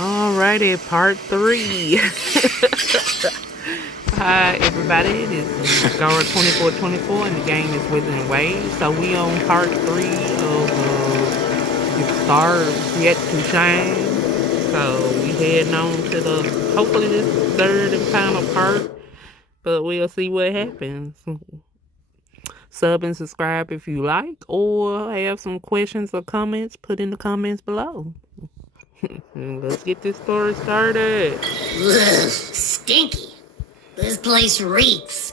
Alrighty, part 3. Hi everybody, this is Guard 2424 and the game is Withering Waves. So we on part 3 of the stars yet to shine. So we heading on to hopefully this third and final part. But we'll see what happens. Sub and subscribe if you like, or have some questions or comments, put in the comments below. Let's get this story started. Ugh, stinky. This place reeks.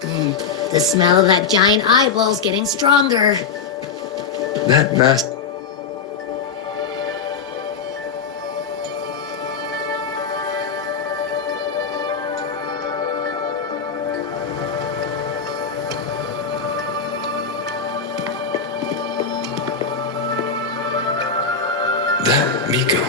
The smell of that giant eyeball's getting stronger. That mask. That Miko.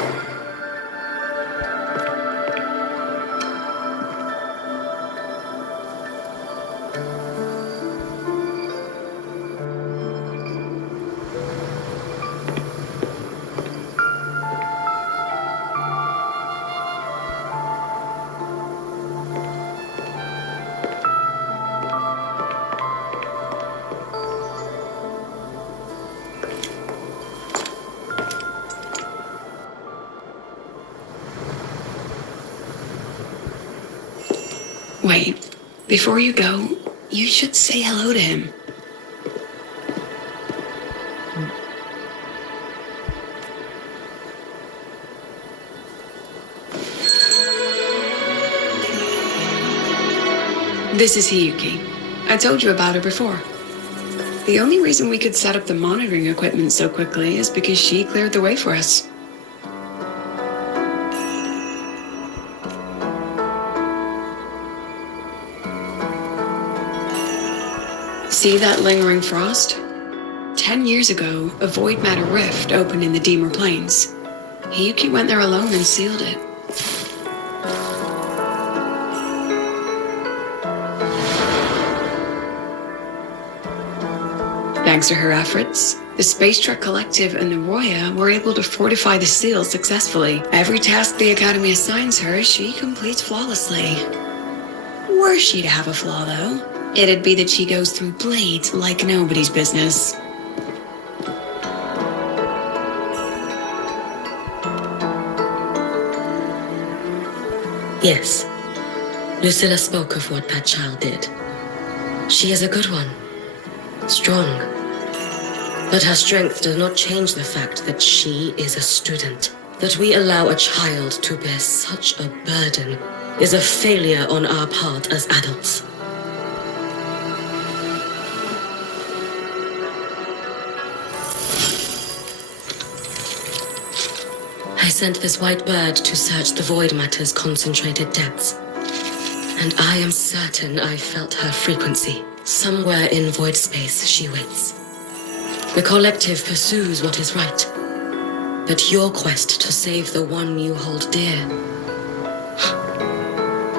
Wait, before you go, you should say hello to him. This is Hiyuki. I told you about her before. The only reason we could set up the monitoring equipment so quickly is because she cleared the way for us. See that lingering frost? 10 years ago, a void matter rift opened in the Deemer Plains. Hiyuki went there alone and sealed it. Thanks to her efforts, the Space Trek Collective and the Roya were able to fortify the seal successfully. Every task the Academy assigns her, she completes flawlessly. Were she to have a flaw, though, it'd be that she goes through blades like nobody's business. Yes. Lucilla spoke of what that child did. She is a good one. Strong. But her strength does not change the fact that she is a student. That we allow a child to bear such a burden is a failure on our part as adults. I sent this white bird to search the void matter's concentrated depths. And I am certain I felt her frequency. Somewhere in void space she waits. The collective pursues what is right. But your quest to save the one you hold dear...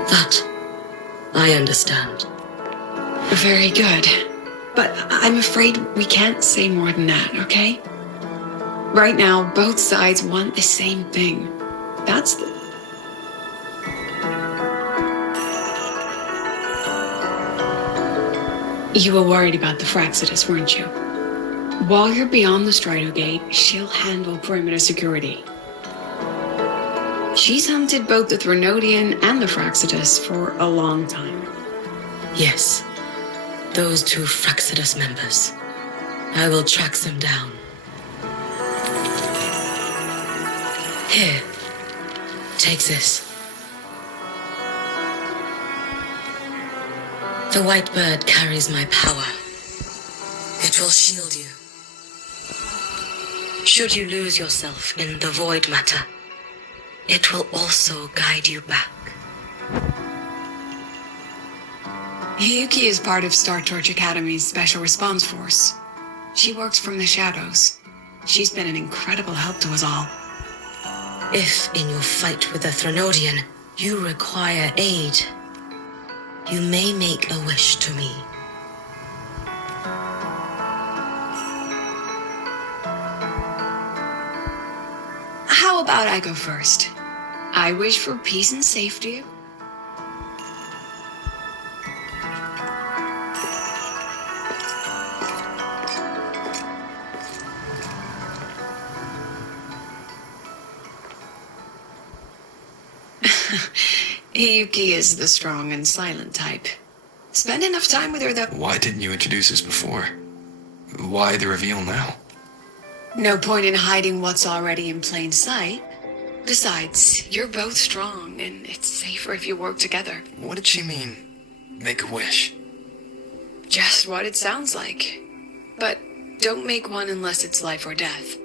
that, I understand. Very good. But I'm afraid we can't say more than that, okay? Right now, both sides want the same thing. That's the... You were worried about the Fraxidus, weren't you? While you're beyond the Strido Gate, she'll handle perimeter security. She's hunted both the Threnodian and the Fraxidus for a long time. Yes. Those two Fraxidus members. I will track them down. Here. Take this. The white bird carries my power. It will shield you. Should you lose yourself in the void matter, it will also guide you back. Hiyuki is part of Star Torch Academy's Special Response Force. She works from the shadows. She's been an incredible help to us all. If, in your fight with the Threnodian, you require aid, you may make a wish to me. How about I go first? I wish for peace and safety. Yuki is the strong and silent type. Spend enough time with her that... Why didn't you introduce us before? Why the reveal now? No point in hiding what's already in plain sight. Besides, you're both strong, and it's safer if you work together. What did she mean? Make a wish. Just what it sounds like. But don't make one unless it's life or death.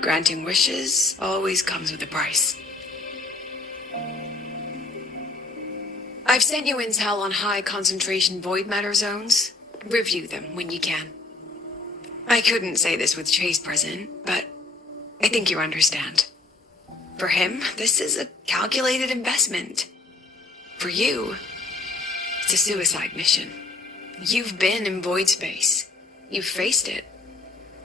Granting wishes always comes with a price. I've sent you intel on high concentration void matter zones. Review them when you can. I couldn't say this with Chase present, but I think you understand. For him, this is a calculated investment. For you, it's a suicide mission. You've been in void space. You've faced it.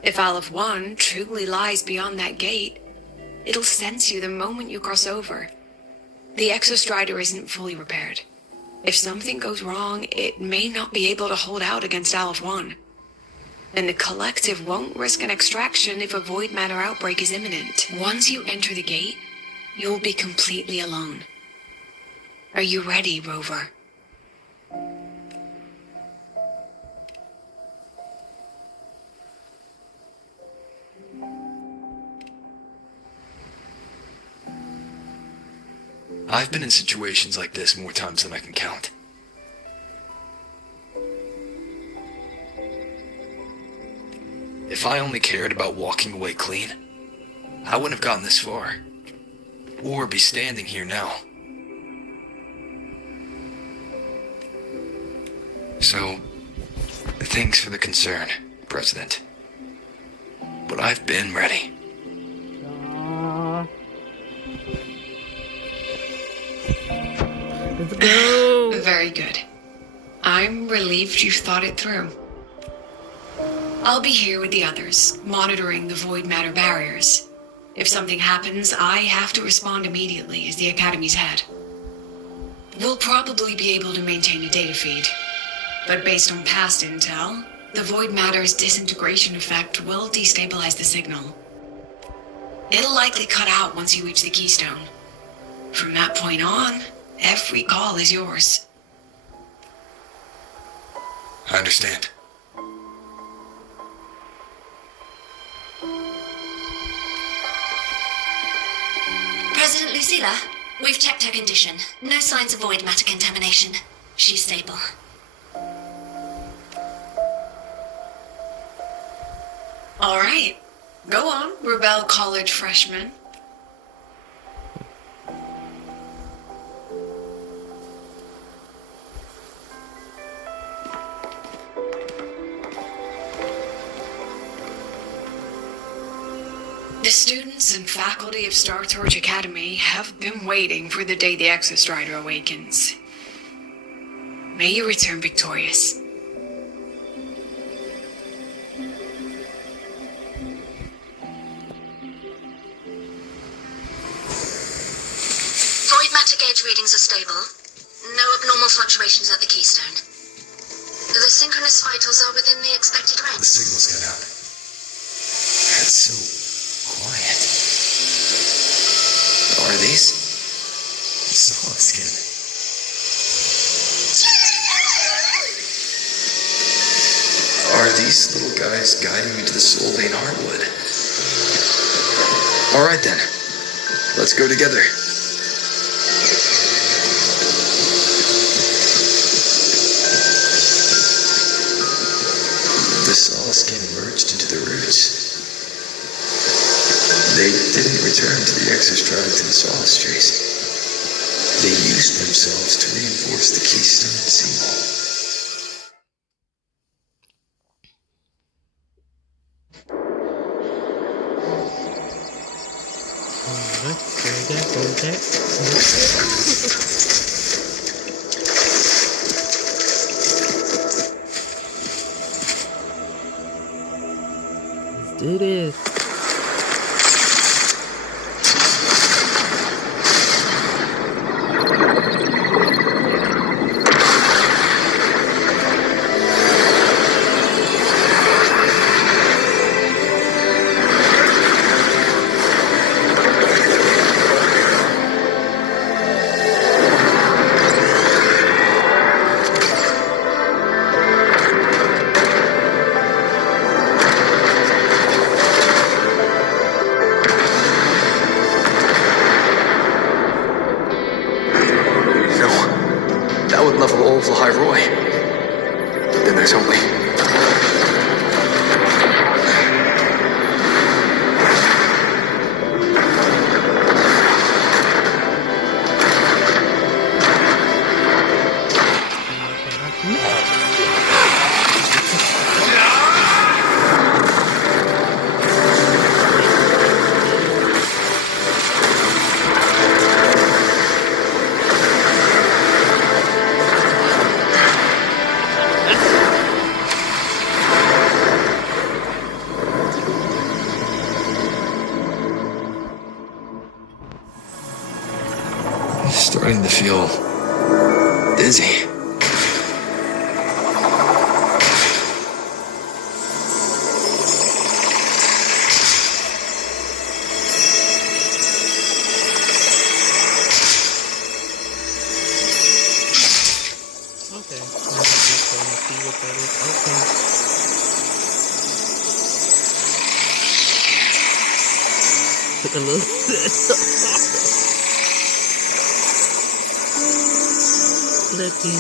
If Aleph 1 truly lies beyond that gate, it'll sense you the moment you cross over. The Exostrider isn't fully repaired. If something goes wrong, it may not be able to hold out against Aleph 1. And the Collective won't risk an extraction if a void matter outbreak is imminent. Once you enter the gate, you'll be completely alone. Are you ready, Rover? I've been in situations like this more times than I can count. If I only cared about walking away clean, I wouldn't have gotten this far. Or be standing here now. So, thanks for the concern, President. But I've been ready. Let's go. Very good. I'm relieved you thought it through. I'll be here with the others, monitoring the void matter barriers. If something happens, I have to respond immediately as the Academy's head. We'll probably be able to maintain a data feed, but based on past intel, the void matter's disintegration effect will destabilize the signal. It'll likely cut out once you reach the keystone. From that point on, every call is yours. I understand. President Lucilla, we've checked her condition. No signs of void matter contamination. She's stable. All right. Go on, Rebel College freshman. The students and faculty of Star Torch Academy have been waiting for the day the Exostrider awakens. May you return victorious. Void matter gauge readings are stable. No abnormal fluctuations at the keystone. The synchronous vitals are within the expected The range. signal's cut out. That's so quiet. Are these? Solid skin. Are these little guys guiding me to the Soul Vein Heartwood? Alright then. Let's go together. The solid skin merged into the roots. They didn't return to the exostratus and solace trace. They used themselves to reinforce the keystone symbol. do this. That would level all of the High Roy. Then there's only... Starting to feel dizzy. Okay, I'm just gonna see what that is. Okay. Took a little. Looking.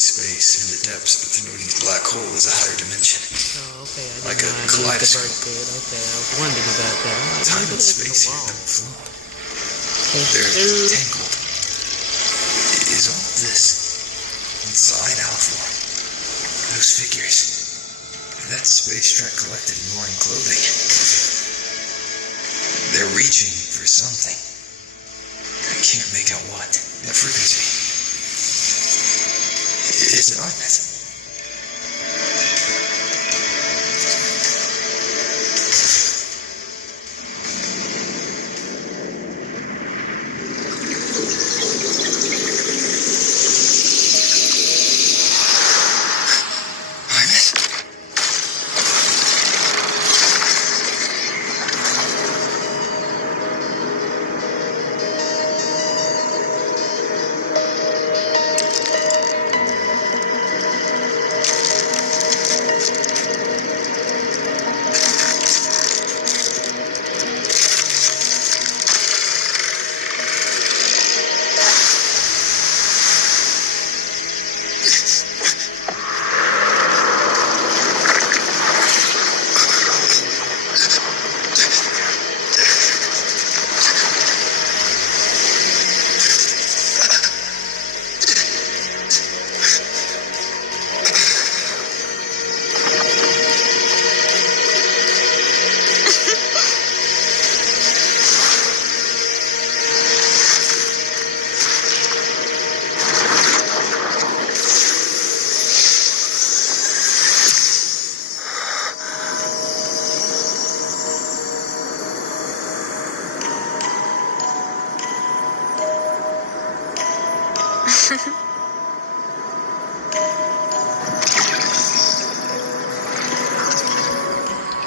Space in the depths, but denoting the black hole is a higher dimension. Oh, okay. I Like a didn't know I needed kaleidoscope. to birth it. Okay, I was wondering about that. I'm like, Time maybe and that's space the here wall. don't flow. Okay, They're dude. tangled. Is all this inside Alpha? Those figures. That Space Trek Collective wearing clothing. They're reaching for something. I can't make out what. That frequency. Is it darkness?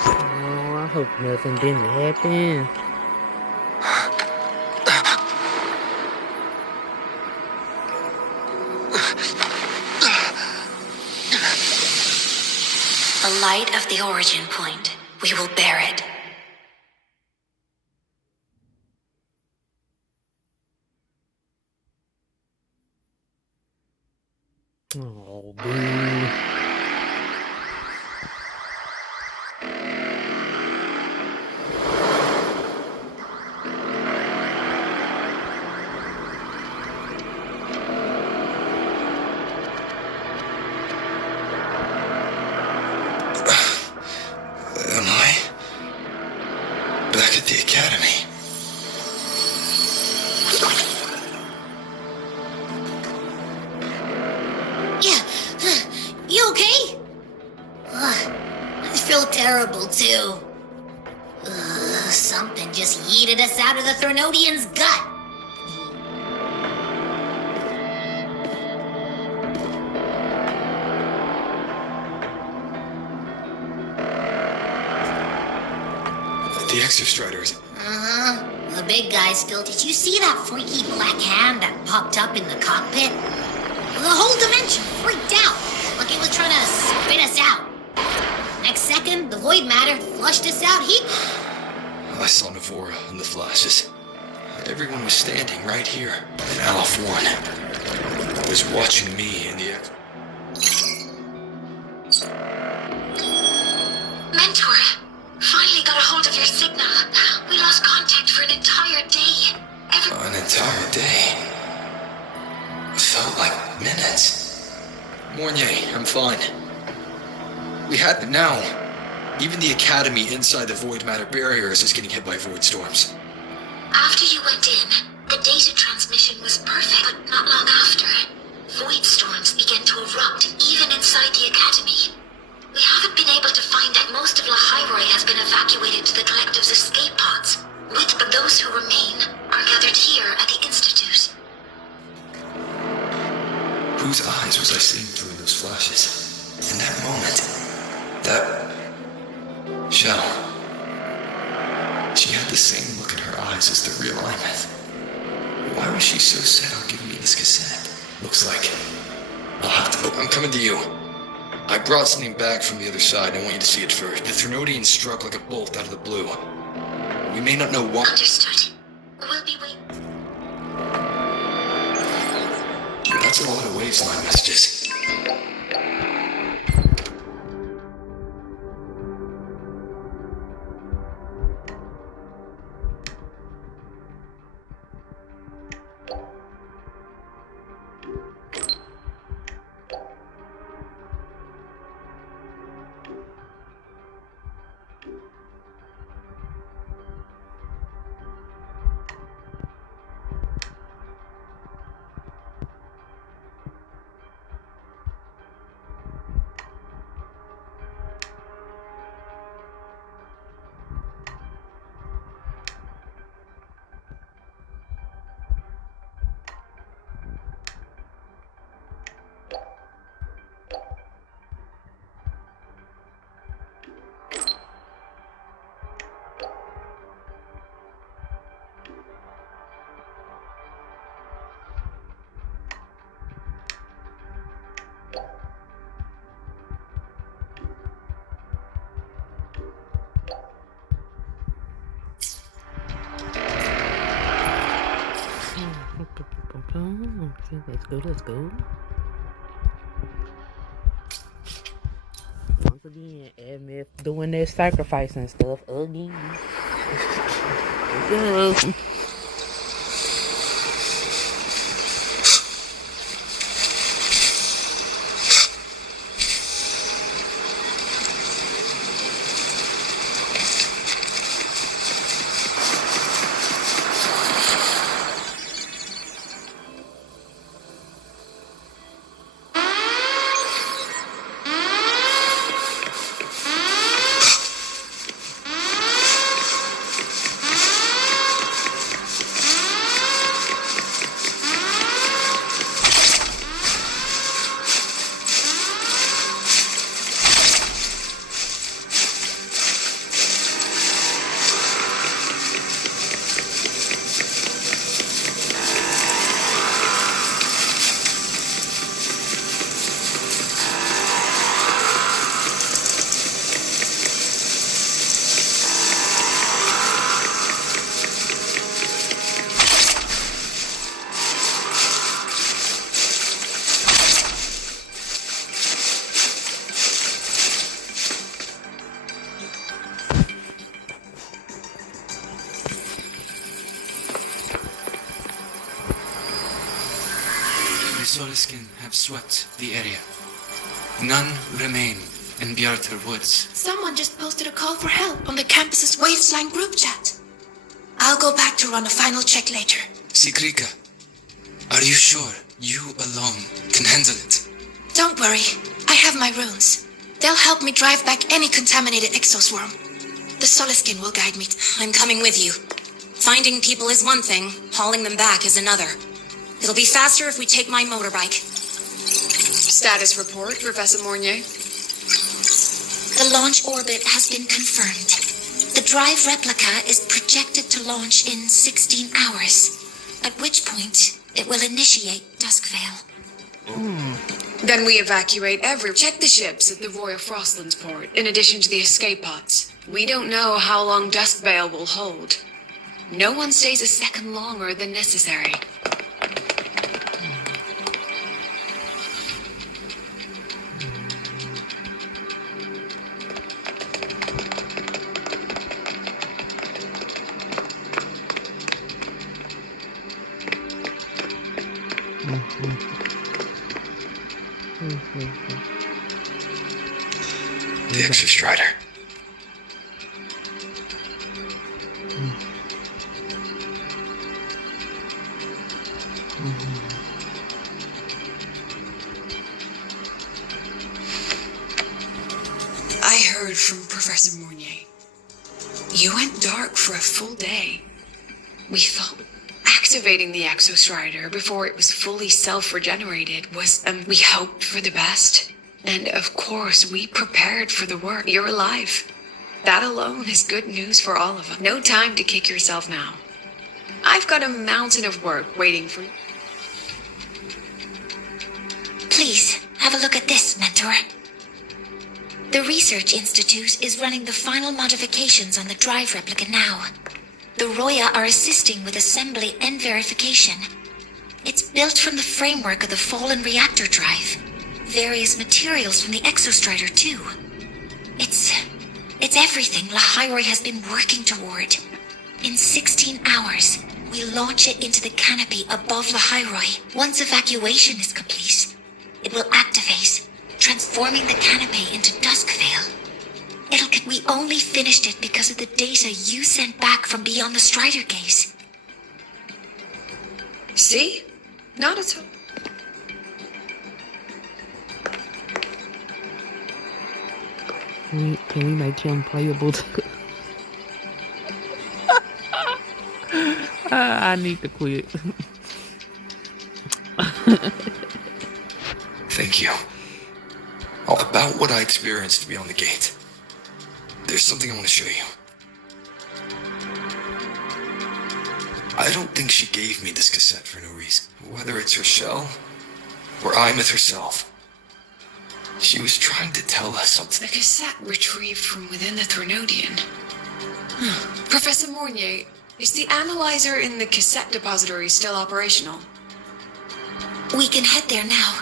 Oh, I hope nothing didn't happen. The light of the origin point We will bear it. Oh, boo. Am I back at the academy? Yeah. You okay? I feel terrible, too. Something just yeeted us out of the Threnodian's gut. The Exostriders. Uh-huh. The big guy still... Did you see that freaky black hand that popped up in the cockpit? The whole dimension freaked out, like it was trying to spit us out. Next second, the void matter flushed us out. I saw Navora in the flashes. Everyone was standing right here. And Alpha 1 was watching me in the... Mentor, finally got a hold of your signal. We lost contact for an entire day. An entire day. Felt like minutes. Mornier, I'm fine. We had them now. Even the Academy inside the void matter barriers is getting hit by void storms. After you went in, the data transmission was perfect, but not long after, void storms began to erupt even inside the Academy. We haven't been able to find out. Most of Lahairoi has been evacuated to the collective's escape pods, but those who remain are gathered here at the Institute. Whose eyes was I seeing through in those flashes? In that moment, that... Shell. She had the same look in her eyes as the realignment. Why was she so set on giving me this cassette? Looks like I'll have to... Oh, I'm coming to you. I brought something back from the other side. I want you to see it first. The Threnodian struck like a bolt out of the blue. We may not know why... Understood. We'll be waiting. That's a lot of waveline messages. Let's go. Once again, MF doing their sacrifice and stuff again. Let's go. Soliskin have swept the area. None remain in Bjartur Woods. Someone just posted a call for help on the campus's Wasteland group chat. I'll go back to run a final check later. Sigrika, are you sure you alone can handle it? Don't worry, I have my runes. They'll help me drive back any contaminated exoswarm. The Soliskin will guide me. I'm coming with you. Finding people is one thing, hauling them back is another. It'll be faster if we take my motorbike. Status report, Professor Mornier. The launch orbit has been confirmed. The drive replica is projected to launch in 16 hours, at which point it will initiate Duskvale. Then we evacuate check the ships at the Royal Frostlands port, in addition to the escape pods. We don't know how long Duskvale will hold. No one stays a second longer than necessary. The Exostrider. I heard from Professor Mornier. You went dark for a full day. We thought activating the Exostrider before it was fully self-regenerated was, we hoped for the best. And of course, we prepared for the work. You're alive. That alone is good news for all of us. No time to kick yourself now. I've got a mountain of work waiting for you. Please, have a look at this, Mentor. The Research Institute is running the final modifications on the drive replica now. The Roya are assisting with assembly and verification. It's built from the framework of the fallen reactor drive. Various materials from the Exostrider, too. It's everything Lahairoi has been working toward. In 16 hours, we launch it into the canopy above Lahairoi. Once evacuation is complete, it will activate, transforming the canopy into Duskvale. We only finished it because of the data you sent back from beyond the Strider Gaze. See? Not at all. Can we make him playable too? I need to quit. Thank you. About what I experienced beyond the gate. There's something I want to show you. I don't think she gave me this cassette for no reason. Whether it's her shell, or Imeth herself. She was trying to tell us something. A cassette retrieved from within the Threnodian. Professor Mornier, is the analyzer in the cassette depository still operational? We can head there now.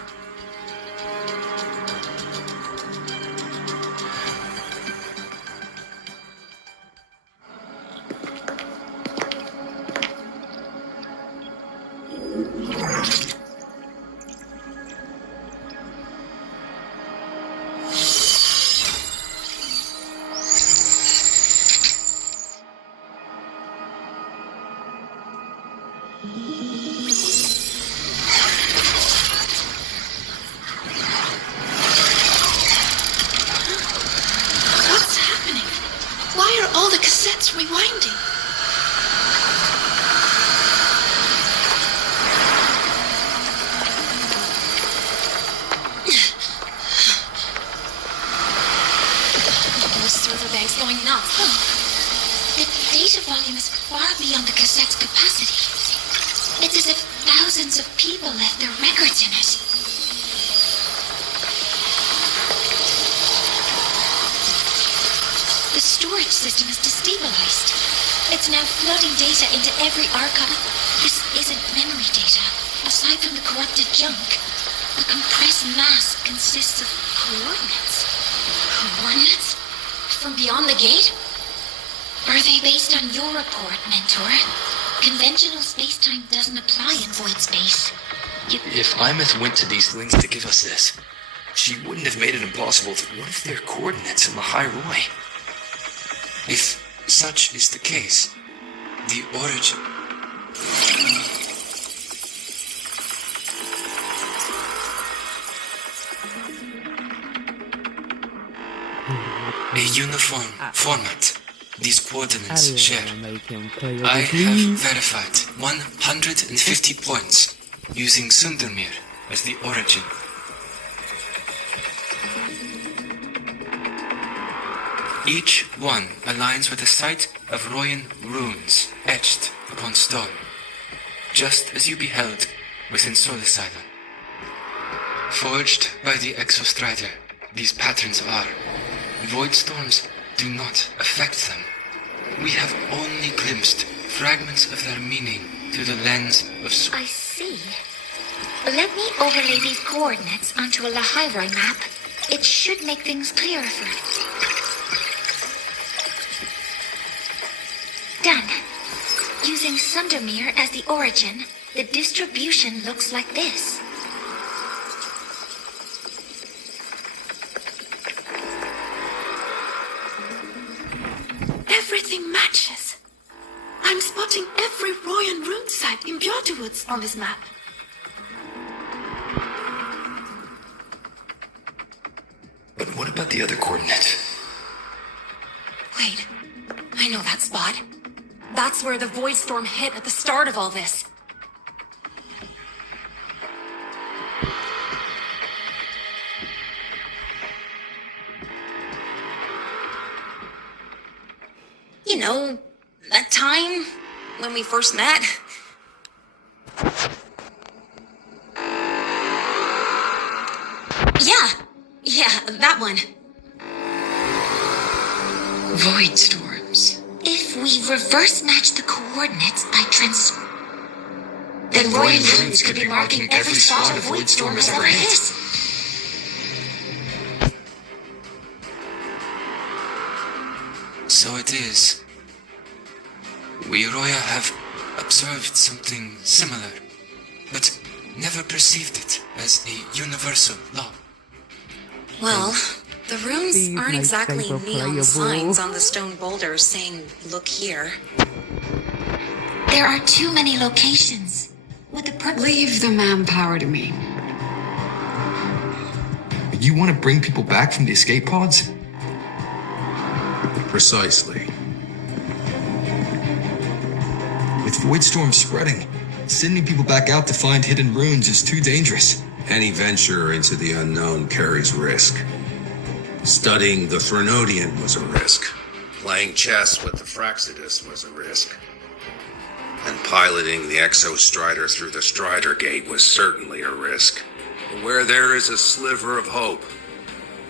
What's happening? Why are all the cassettes rewinding? Those server banks going nuts. The data volume is far beyond the cassette's capacity. It's as if thousands of people left their records in it. The storage system is destabilized. It's now flooding data into every archive. This isn't memory data. Aside from the corrupted junk, the compressed mass consists of coordinates. Coordinates? From beyond the gate? Are they based on your report, Mentor? Conventional space-time doesn't apply in void space. If Imeth went to these links to give us this, she wouldn't have made it impossible. What if they're coordinates in the High Roy? If such is the case, the origin... A uniform format. These coordinates share. I have verified 150 points using Sundermere as the origin. Each one aligns with a site of Royan runes etched upon stone, just as you beheld within Soul Asylum. Forged by the Exostrider, these patterns are. Void storms do not affect them. We have only glimpsed fragments of their meaning through the lens of... I see. Let me overlay these coordinates onto a Lahairoi map. It should make things clearer for you. Done. Using Sundermere as the origin, the distribution looks like this. Everything matches. I'm spotting every Royan rune site in Bjortwoods on this map. But what about the other coordinates? Wait, I know that spot. That's where the void storm hit at the start of all this. You know, that time when we first met. Yeah, that one. Void storms. If we reverse match the coordinates by Then Royan runes could be marking every spot a void storm has ever hit. So it is. We Roya have observed something similar, but never perceived it as a universal law. Well, the runes These aren't make exactly paper neon playable. signs on the stone boulders saying, "Look here." There are too many locations. With the Leave the manpower to me. You want to bring people back from the escape pods? Precisely. With void storms spreading, sending people back out to find hidden runes is too dangerous. Any venture into the unknown carries risk. Studying the Threnodian was a risk. Playing chess with the Fraxidus was a risk. And piloting the Exostrider through the Strider Gate was certainly a risk. But where there is a sliver of hope,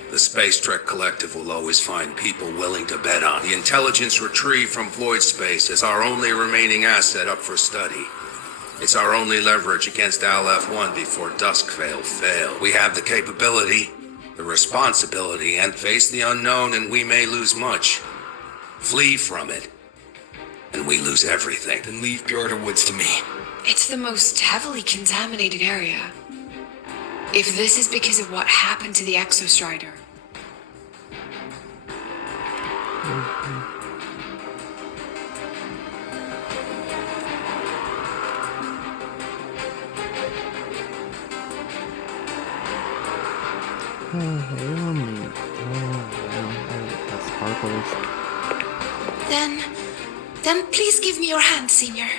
the Space Trek Collective will always find people willing to bet on. The intelligence retrieved from void space is our only remaining asset up for study. It's our only leverage against Al-F1 before Duskvale fail. We have the capability, the responsibility, and face the unknown, and we may lose much. Flee from it, and we lose everything. Then leave Bjorderwoods to me. It's the most heavily contaminated area. If this is because of what happened to the Exostrider. Then please give me your hand, Senior.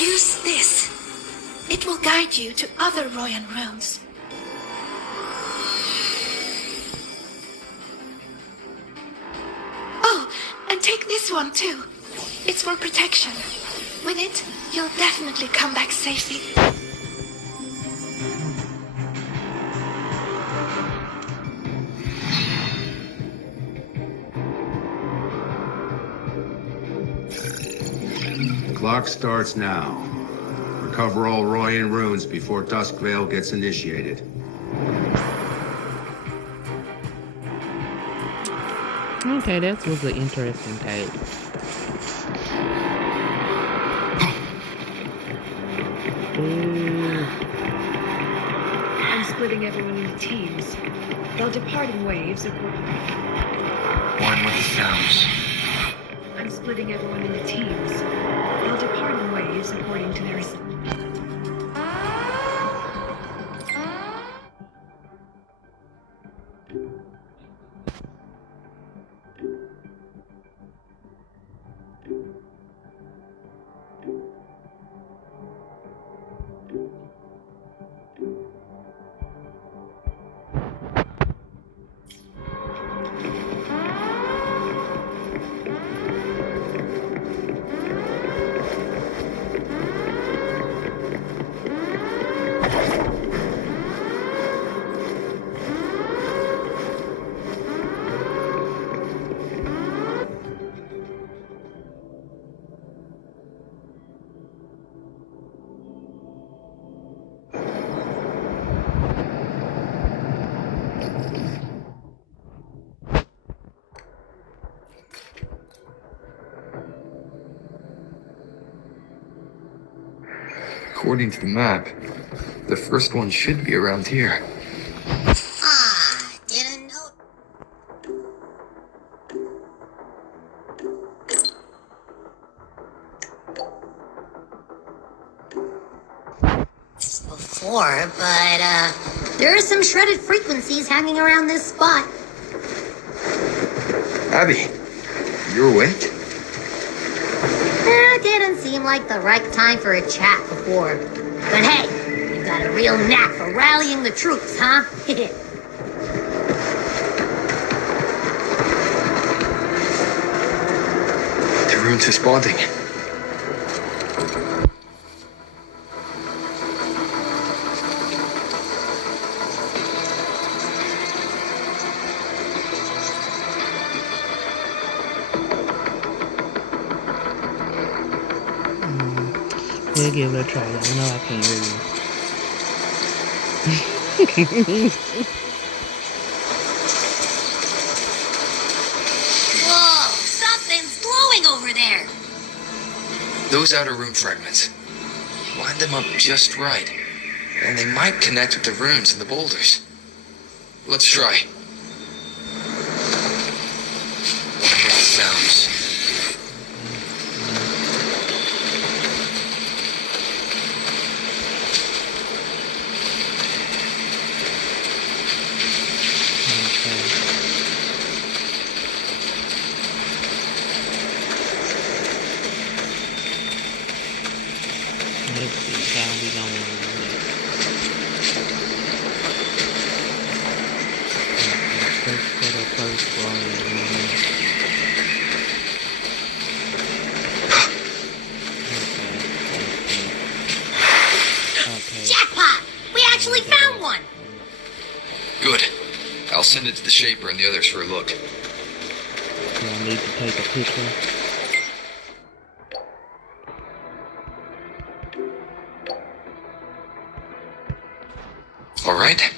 Use this. It will guide you to other Royan runes. Oh, and take this one too. It's for protection. With it, you'll definitely come back safely. Clock starts now. Recover all Royan runes before Duskvale gets initiated. Okay, that was an interesting case. Ooh. I'm splitting everyone into teams. They'll depart in waves according. One with the sounds. I'm splitting everyone into teams. They'll depart in waves according to their. According to the map, the first one should be around here. Didn't know. Before, but there are some shredded frequencies hanging around this spot. Abby, you awake? Didn't seem like the right time for a chat before. But hey, you got a real knack for rallying the troops, huh? The rune's responding. We'll give it a try. I know I can't hear you. Whoa, something's glowing over there. Those outer rune fragments. Line them up just right, and they might connect with the runes and the boulders. Let's try. One with the sounds. Let's see how we going. For the first one. Okay. Jackpot! We actually found one! Good. I'll send it to the Shaper and the others for a look. Do I need to take a picture? Alright.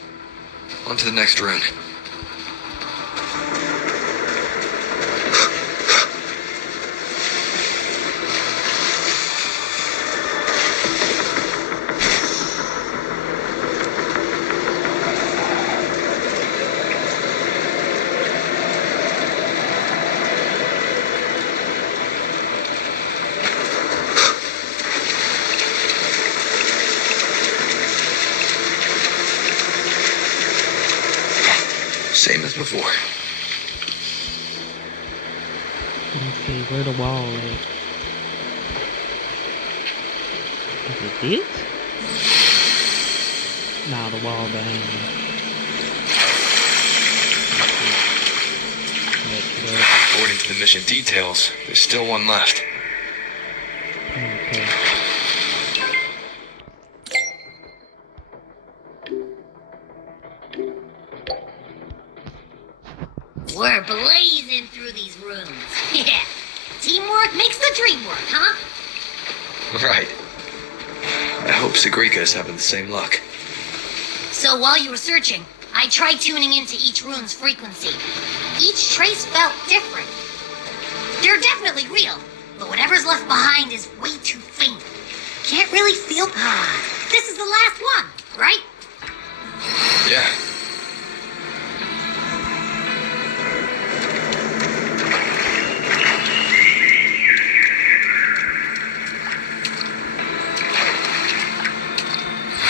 On to the next rune. Same as before. Okay, where the wall is? Is it this? Nah, the wall behind me. According to the mission details, there's still one left. Okay. We're blazing through these rooms. Yeah. Teamwork makes the dream work, huh? Right. I hope Sagrika's having the same luck. So while you were searching, I tried tuning into each rune's frequency. Each trace felt different. They're definitely real, but whatever's left behind is way too faint. Can't really feel... This is the last one, right? Yeah.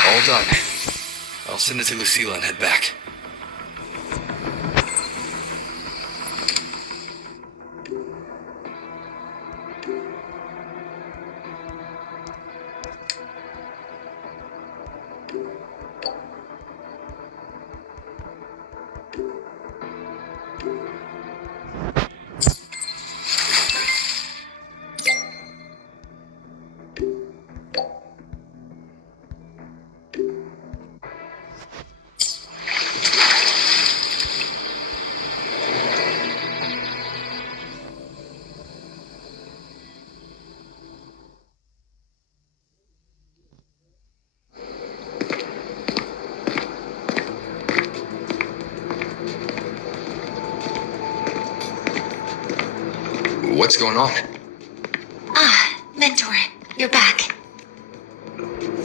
All done. I'll send it to Lucilla and head back. What's going on? Mentor, you're back.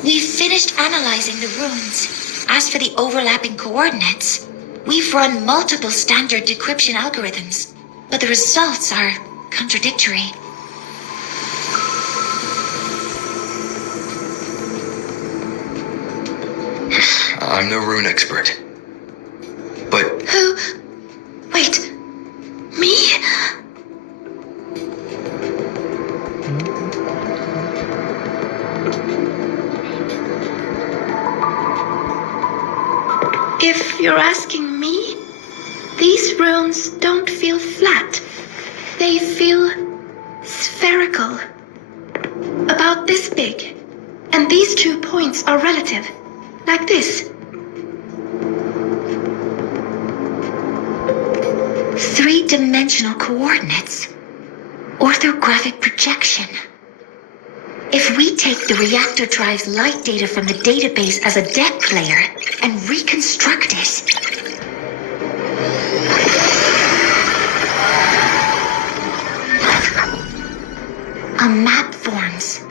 We've finished analyzing the runes. As for the overlapping coordinates, we've run multiple standard decryption algorithms, but the results are contradictory. I'm no rune expert. But Who? Wait. Me? If you're asking me, these runes don't feel flat. They feel spherical. About this big. And these 2 points are relative. Like this. 3-dimensional coordinates. Orthographic projection. If we take the reactor drive's light data from the database as a deck player and reconstruct it, a map forms.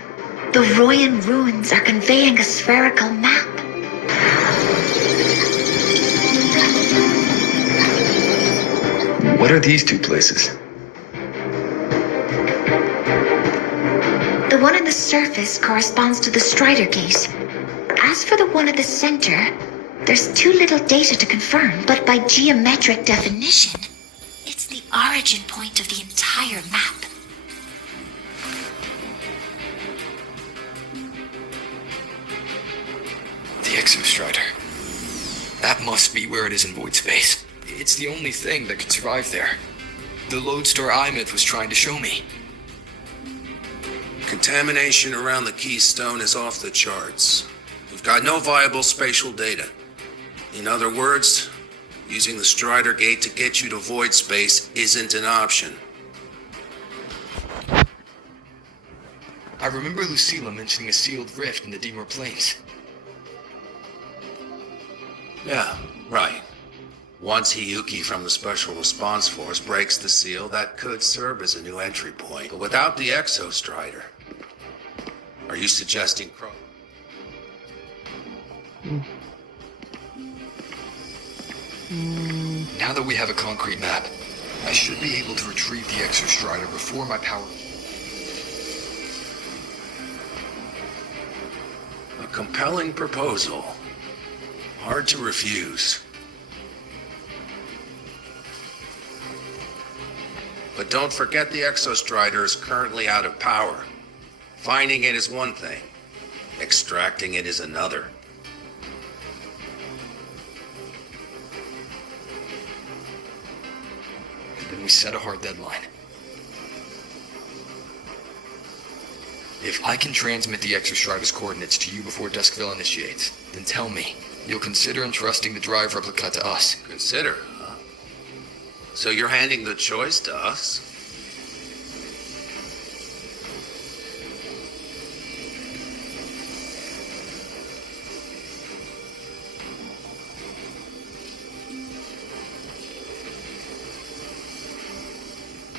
The Royan ruins are conveying a spherical map. what are these two places? The one on the surface corresponds to the Strider Gate. As for the one at the center, there's too little data to confirm, but by geometric definition, it's the origin point of the entire map. The Exostrider. That must be where it is in void space. It's the only thing that could survive there. The lodestar I-Myth was trying to show me. Contamination around the keystone is off the charts. We've got no viable spatial data. In other words, using the Strider Gate to get you to void space isn't an option. I remember Lucilla mentioning a sealed rift in the Dimor Plains. Yeah, right. Once Hiyuki from the Special Response Force breaks the seal, that could serve as a new entry point. But without the Exostrider, are you suggesting Now that we have a concrete map, I should be able to retrieve the Exostrider before my power... A compelling proposal. Hard to refuse. But don't forget the Exostrider is currently out of power. Finding it is one thing. Extracting it is another. Then we set a hard deadline. If I can transmit the Exostrider's coordinates to you before Duskville initiates, then tell me, you'll consider entrusting the drive replica to us. Consider, huh? So you're handing the choice to us?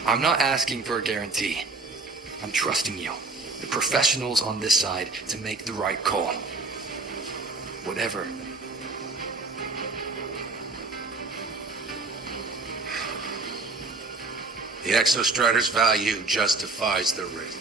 I'm not asking for a guarantee. I'm trusting you. the professionals on this side to make the right call. Whatever. The Exostrator's value justifies the risk.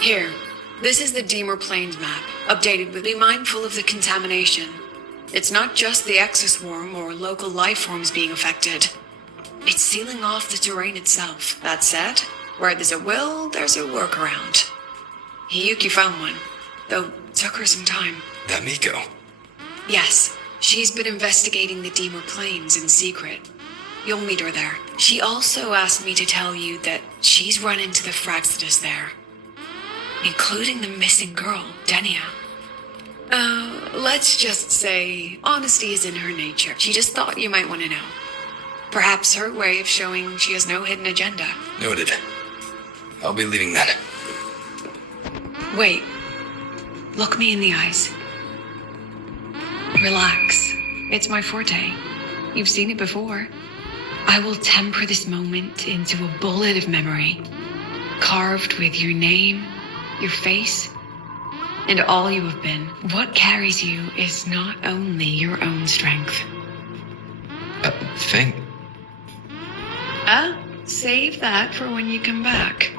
Here, this is the Deemer Plains map, updated with be mindful of the contamination. It's not just the exoswarm or local life forms being affected. It's sealing off the terrain itself. That said, where there's a will, there's a workaround. Hiyuki found one, though took her some time. That Miko. Yes, she's been investigating the Deemer Plains in secret. You'll meet her there. She also asked me to tell you that she's run into the Fraxidus there, including the missing girl, Denia. Let's just say honesty is in her nature. She just thought you might want to know. Perhaps her way of showing she has no hidden agenda. Noted. I'll be leaving then. Wait. Look me in the eyes. Relax. It's my forte. You've seen it before. I will temper this moment into a bullet of memory, carved with your name, your face, and all you have been. What carries you is not only your own strength. Thank... Save that for when you come back.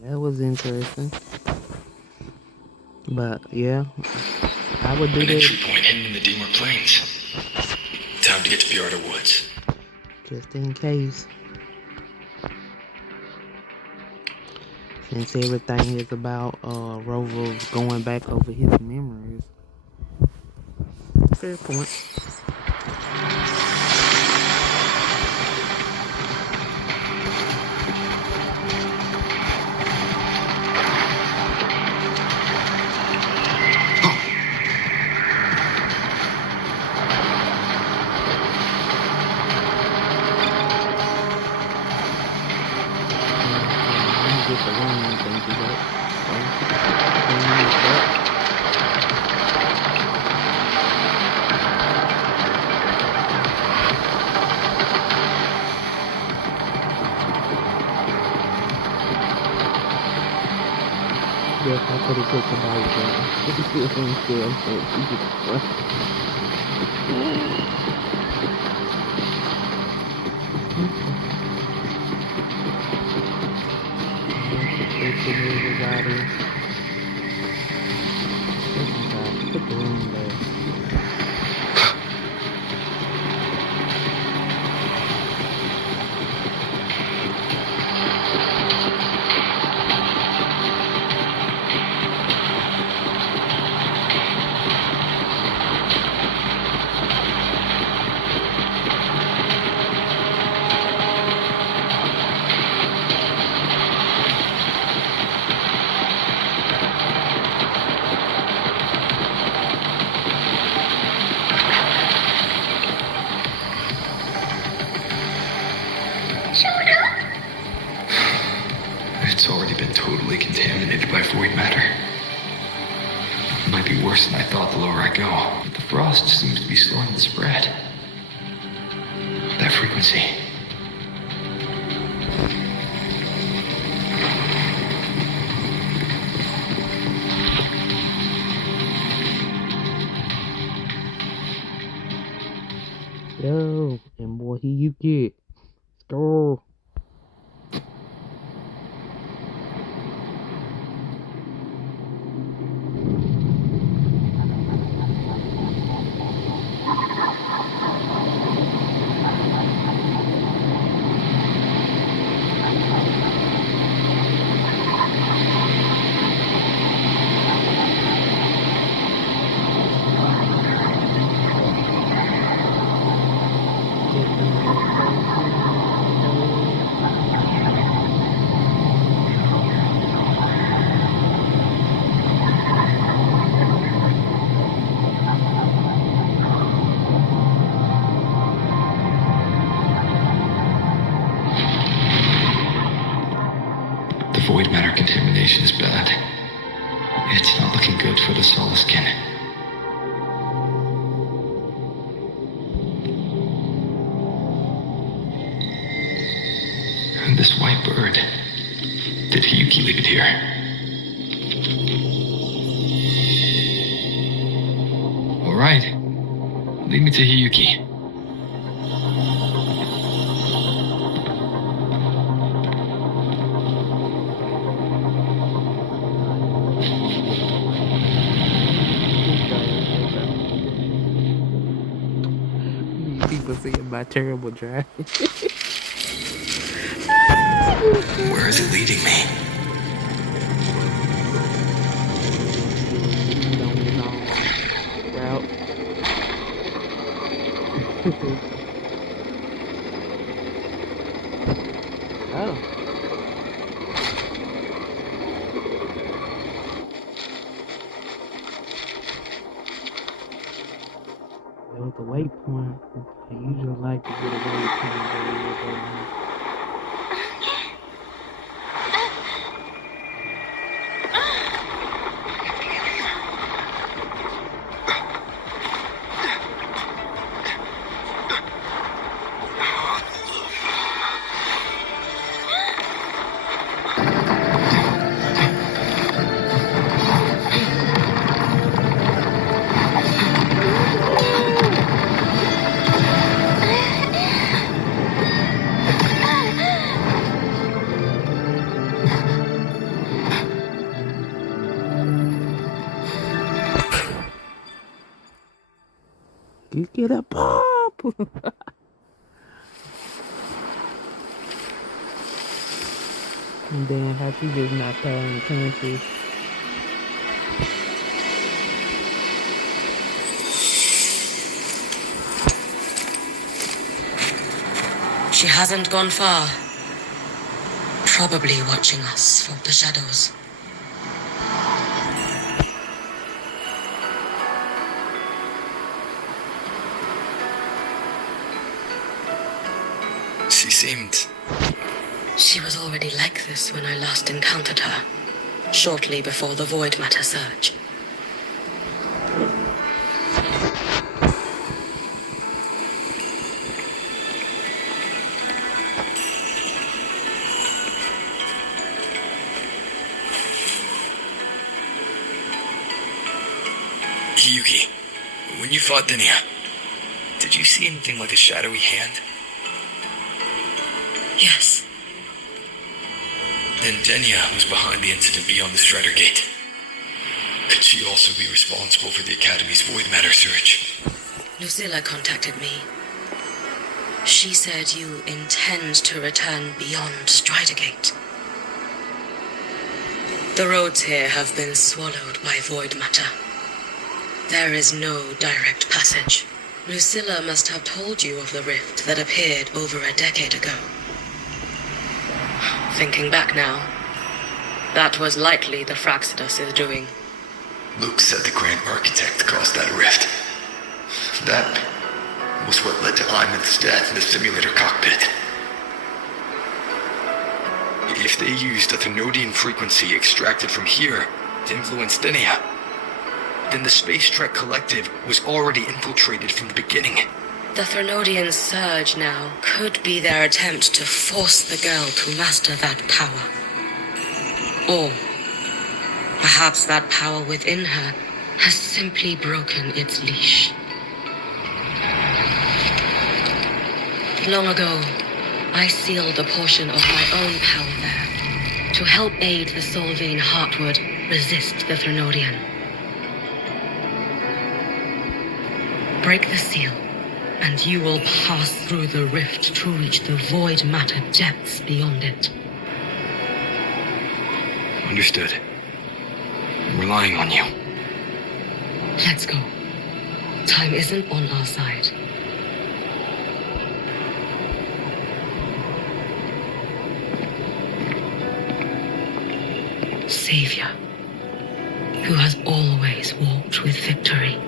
That was interesting. But yeah, I would do An that. entry point hidden in the Deemer Plains. Time to get to Piarda Woods. Just in case. Since everything is about Rover going back over his memories. Fair point. Get the wrong thing to go. Yes, I could have took the bike everybody. Put the room there. now, but the frost seems to be slowing the spread. That frequency. Yo, and boy, here you get. Let's go. The void matter contamination is bad. It's not looking good for the solar skin. And this white bird. Did Hiyuki leave it here? All right. Lead me to Hiyuki. People seeing my terrible driving. Where is it leading me? Route. Oh. That was the waypoint. I usually like to get a waypoint. You get a pop. And then how she just not paying attention. She hasn't gone far. Probably watching us from the shadows. She seemed... She was already like this when I last encountered her, shortly before the void matter surge. Hiyuki, when you fought Denia, did you see anything like a shadowy hand? Yes. Then Denia was behind the incident beyond the Strider Gate. Could she also be responsible for the Academy's void matter surge? Lucilla contacted me. She said you intend to return beyond Strider Gate. The roads here have been swallowed by void matter. There is no direct passage. Lucilla must have told you of the rift that appeared over a decade ago. Thinking back now, that was likely the Fraxidus' doing. Luke said the Grand Architect caused that rift. That was what led to Iman's death in the simulator cockpit. If they used a Thenodian frequency extracted from here to influence Denia, then the Space Trek Collective was already infiltrated from the beginning. The Threnodian surge now could be their attempt to force the girl to master that power. Or perhaps that power within her has simply broken its leash. Long ago, I sealed a portion of my own power there to help aid the Solvane Heartwood resist the Threnodian. Break the seal, and you will pass through the rift to reach the void matter depths beyond it. Understood. I'm relying on you. Let's go. Time isn't on our side. Savior, who has always walked with victory.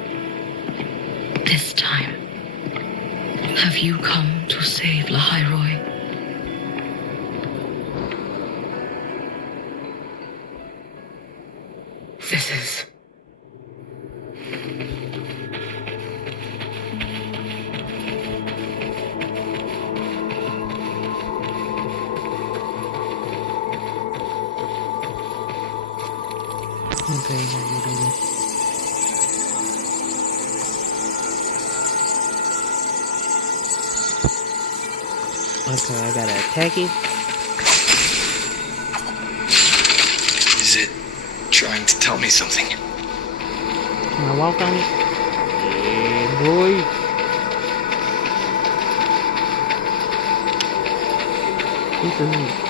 This time, have you come to save Lahairoi? This is... Okay, how you do this? Okay, I gotta attack it. Is it trying to tell me something? Can I walk on it? Yeah, boy.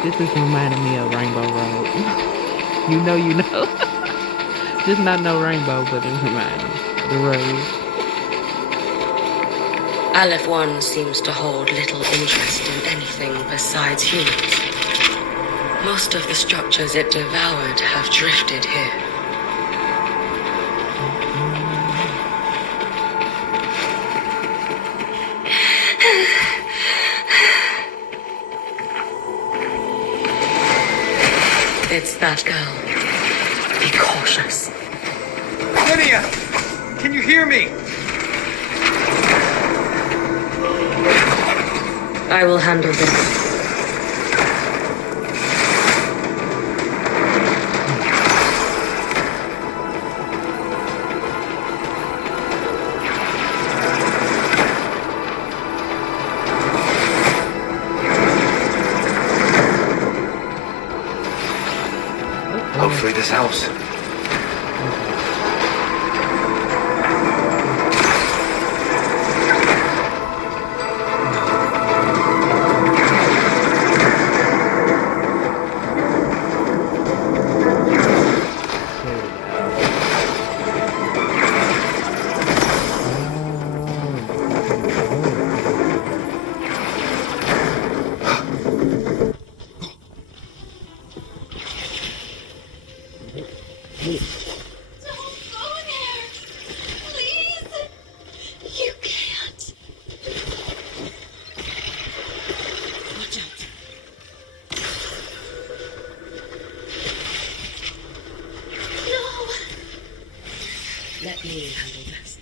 This is reminding me of Rainbow Road. You know. Just not no rainbow, but it reminds me of the road. Aleph 1 seems to hold little interest in anything besides humans. Most of the structures it devoured have drifted here. It's that girl. Be cautious. Lydia! Can you hear me? I will handle this. Hopefully this helps. Let me handle this.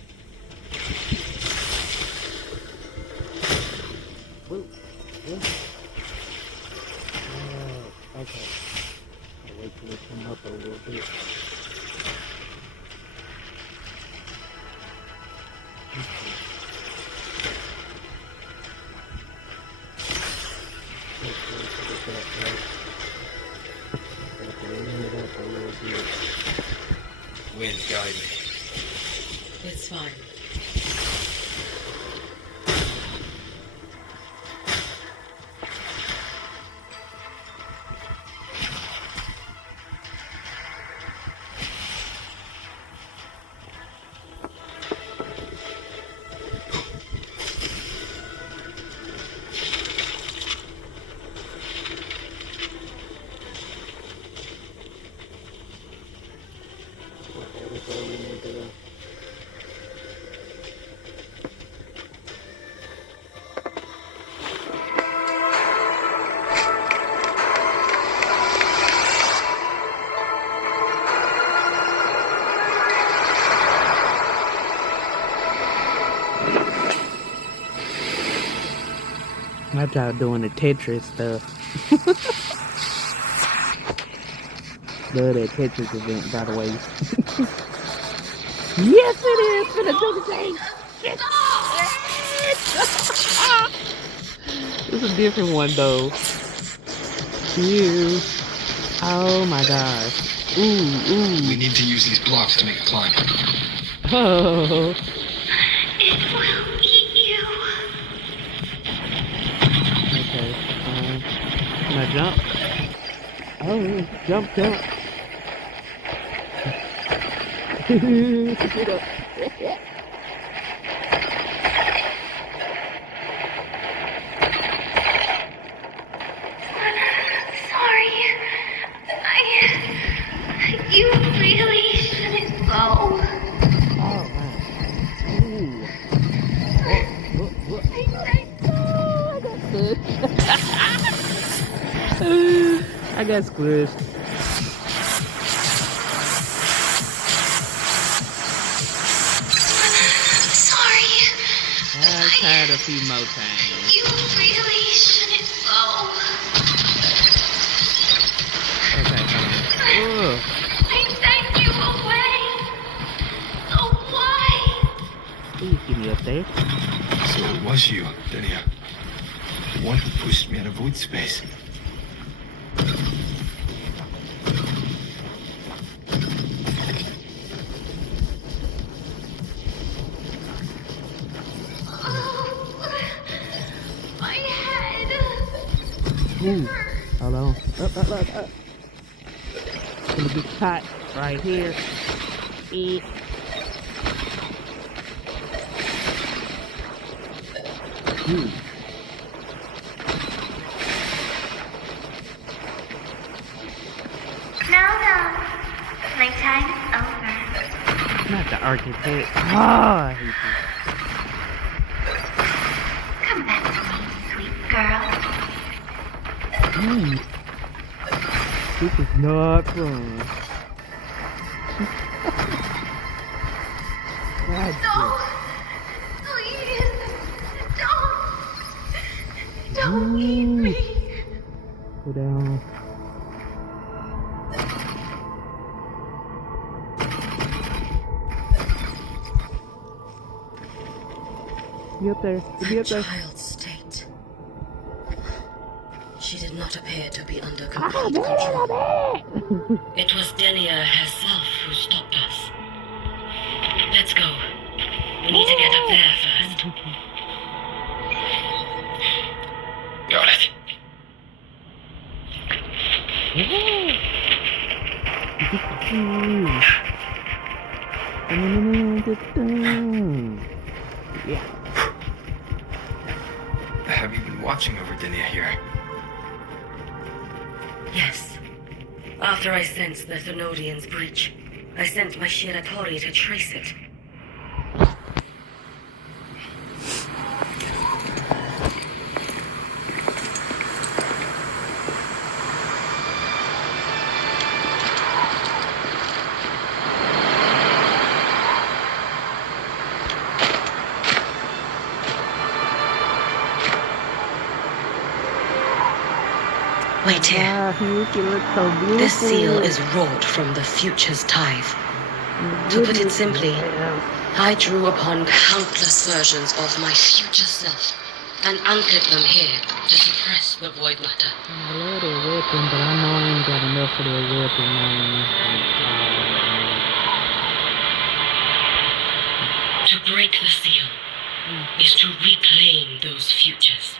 Okay. I'll wait till it come up a little bit. Wind, guide me. It's fine. I tried doing the Tetris stuff. Love that Tetris event, by the way. Yes, it is. Finna do the thing. Yes. It's a different one though. Ew. Oh my gosh. Ooh. We need to use these blocks to make a climb. Oh. It will eat you. Okay. Can I jump? Oh, jump. Get up. Sorry. You really shouldn't go. Oh, man. Ooh. I got squished. Sorry. I tried a few more times. You really shouldn't go. Okay, hold on. Ugh. I sent you away. So why? Please get me up there. So it was you, Denia. The one who pushed me out of void space. My head. Ooh. Hold on. Up. Gonna be caught right here. Ooh. No. Playtime is over. Not the architect. Oh, I hate Come back to me, sweet girl. this. This is not fun. God, No. Please. Don't eat me. go down. Be up there. Be That up there. child's state. She did not appear to be under complete control. It was Denia herself who stopped us. Let's go. We need to get up there first. Got it. Get down. Yeah. Have you been watching over Denia here? Yes. After I sensed the Thenodian's breach, I sent my Shiratori to trace it. Wait here. You look so beautiful. This seal is wrought from the future's tithe. To put it simply, I drew upon countless versions of my future self and anchored them here to suppress the void matter. I love that weapon, but I know I ain't got enough for that weapon, man. To break the seal is to reclaim those futures.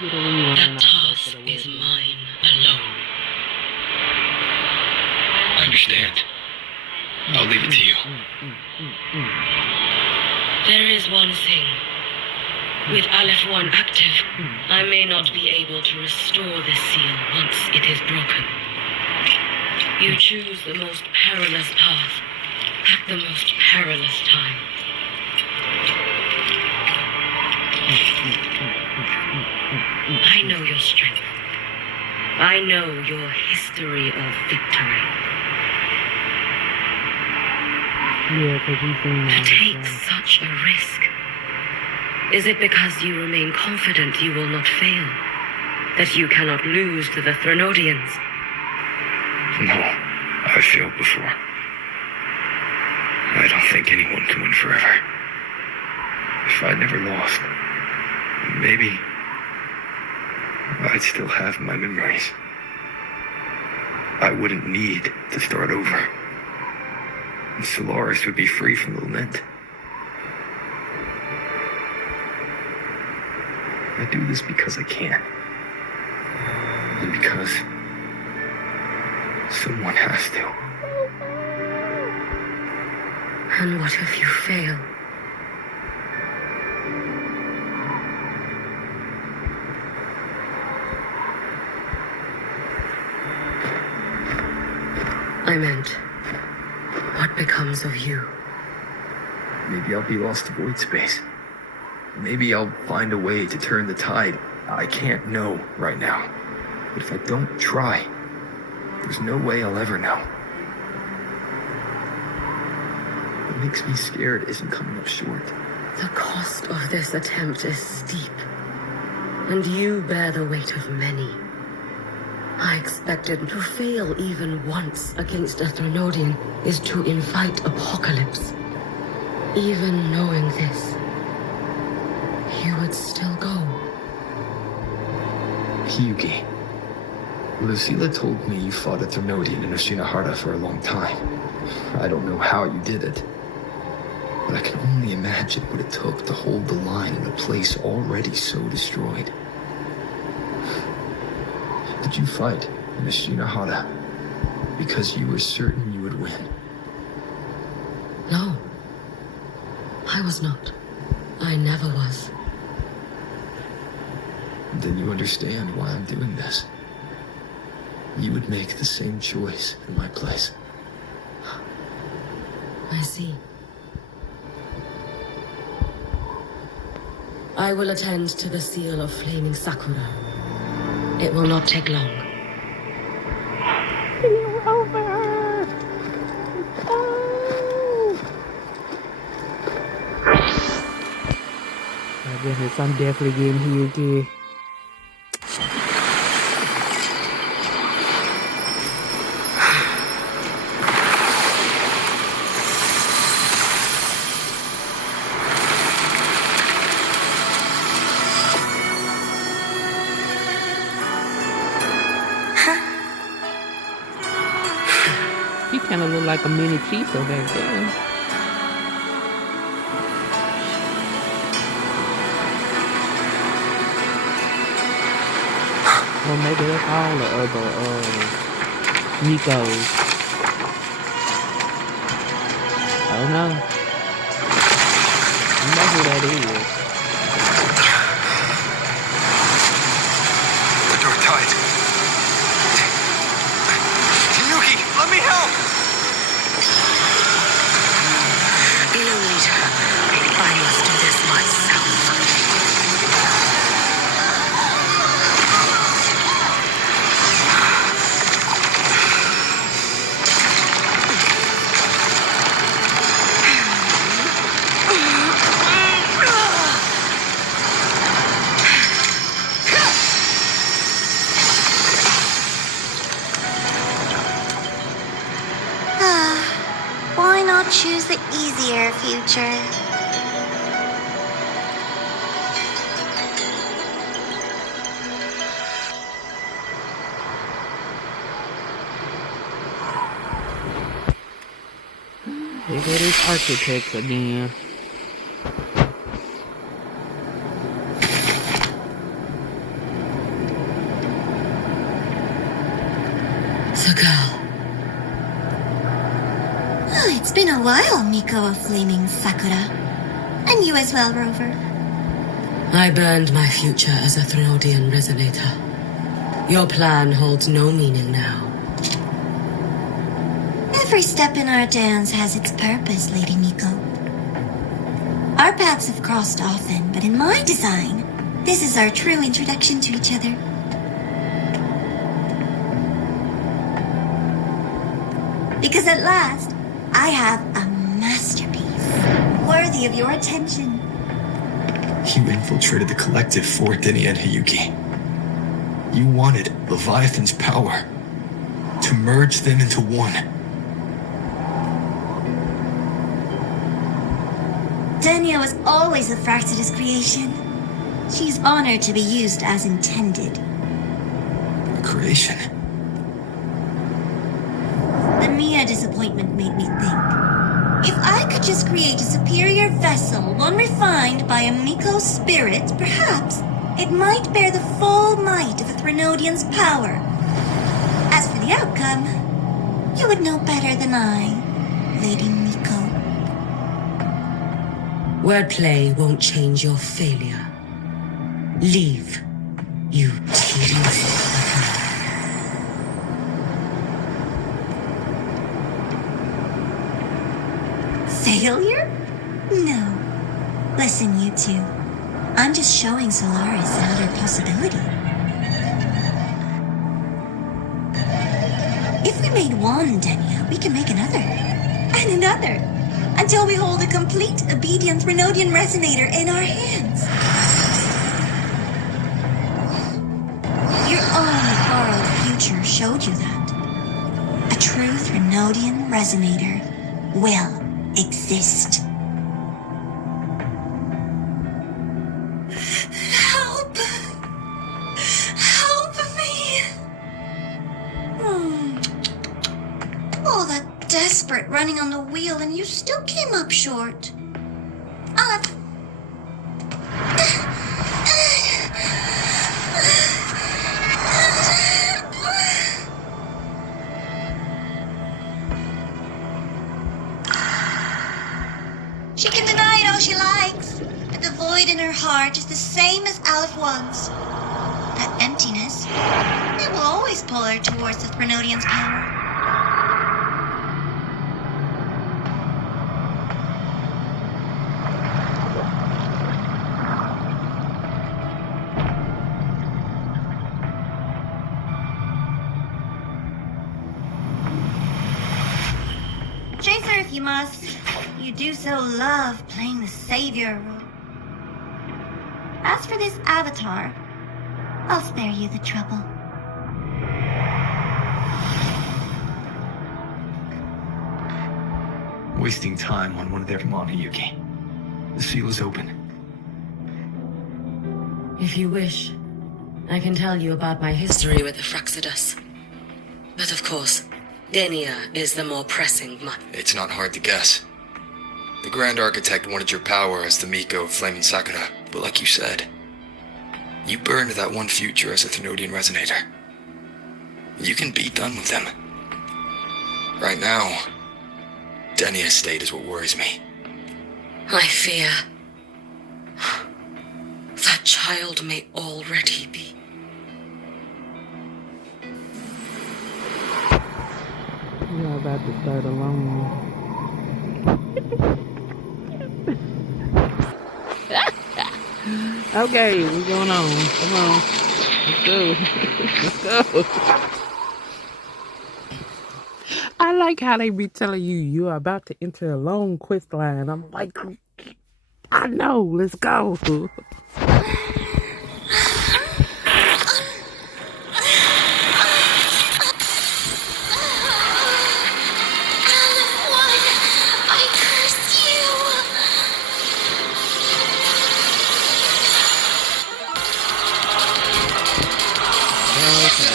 That task is mine alone. I understand. I'll leave it to you. There is one thing. With Aleph 1 active, I may not be able to restore this seal once it is broken. You choose the most perilous path at the most perilous time. I know your strength. I know your history of victory. Yeah, because he's seen To that. take such a risk Is it because you remain confident you will not fail? That you cannot lose to the Threnodians? No, I've failed before. I don't think anyone can win forever. If I'd never lost, maybe I'd still have my memories. I wouldn't need to start over. And Solaris would be free from the lament. I do this because I can. And because someone has to. And what if you fail? I meant, what becomes of you? Maybe I'll be lost to void space. Maybe I'll find a way to turn the tide. I can't know right now. But if I don't try, there's no way I'll ever know. What makes me scared isn't coming up short. The cost of this attempt is steep, and you bear the weight of many. I expected to fail even once against a Threnodian is to invite apocalypse. Even knowing this, you would still go. Hyugi, Lucilla told me you fought a Threnodian in Oshinahara for a long time. I don't know how you did it, but I can only imagine what it took to hold the line in a place already so destroyed. Did you fight in Oshinahara because you were certain you would win? No, I was not. I never was. Then you understand why I'm doing this. You would make the same choice in my place. I see. I will attend to the seal of flaming Sakura. It will not take long. My goodness, I'm definitely getting Hyugi. He kind of looked like a mini Chiso back there. Or maybe that's all the other Nikos. I don't know. You know who that is. The door tied. Yuki, let me help! No need. I must do this myself. Why not choose the easier future? Here go these architects again. The girl. Oh, it's been a while, Miko of Flaming Sakura. And you as well, Rover. I burned my future as a Threnodian resonator. Your plan holds no meaning now. Every step in our dance has its purpose, Lady Miko. Our paths have crossed often, but in my design, this is our true introduction to each other. Because at last, I have a masterpiece worthy of your attention. You infiltrated the collective for Denia and Hiyuki. You wanted Leviathan's power to merge them into one. Denia was always a Fractidus creation. She's honored to be used as intended. Creation. The Mia disappointment made me think. If I could just create a superior vessel, one refined by a Miko spirit, perhaps it might bear the full might of a Threnodian's power. As for the outcome, you would know better than I, Lady Miko. Wordplay won't change your failure. Leave, you tedious. Failure? No. Listen, you two. I'm just showing Solaris another possibility. If we made one, Denia, we can make another. And another. Until we hold a complete obedient Threnodian resonator in our hands. Your own borrowed future showed you that. A true Threnodian resonator will exist. Help! Help me! All that desperate running on the wheel and you still came up short. I'll have... She can deny it all she likes, but the void in her heart is the same as Aleph One's. That emptiness, it will always pull her towards the Threnodian's power. Chase her if you must. You do so love playing the savior role. As for this avatar, I'll spare you the trouble. Wasting time on one of their Mon Hiyuki. The seal is open. If you wish, I can tell you about my history with the Fractidus. But of course, Denia is the more pressing matter. It's not hard to guess. The Grand Architect wanted your power as the Miko of Flaming Sakura, but like you said, you burned that one future as a Threnodian resonator. You can be done with them. Right now, Denia's state is what worries me. I fear that child may already be. You're about to start alone. Okay, what's going on? Come on. Let's go. Let's go. I like how they be telling you you're about to enter a long quest line. I'm like, I know, let's go.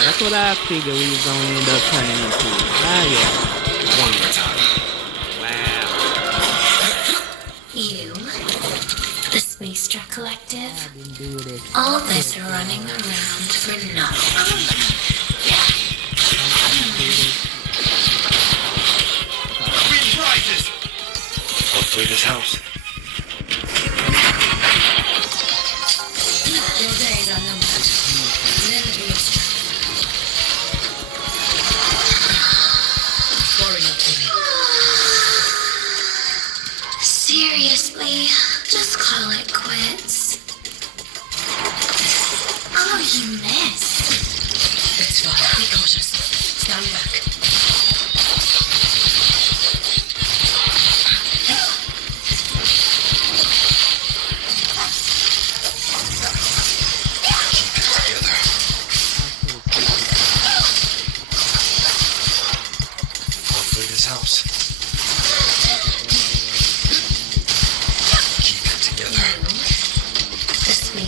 That's what I figured we was gonna end up turning into. Ah, yeah. One more time. You, the Space Truck Collective, all this running around for nothing. Free prizes! Hopefully this helps. Your days are numbered. Never be distracted. Worry not, Timmy. Seriously, just call it quits. Oh, you missed. It's fine. Be cautious. Stand back.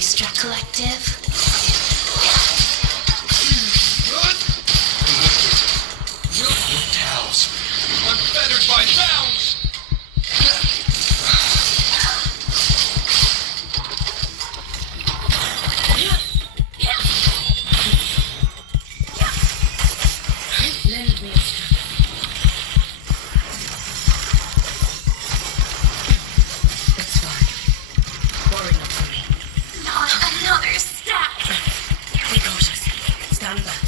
Struck Collective. Towels. Unfettered by bounds. Lend me a strap. It's fine. Worry not for me. Not another stack. Here we go, Jessie. Stand back.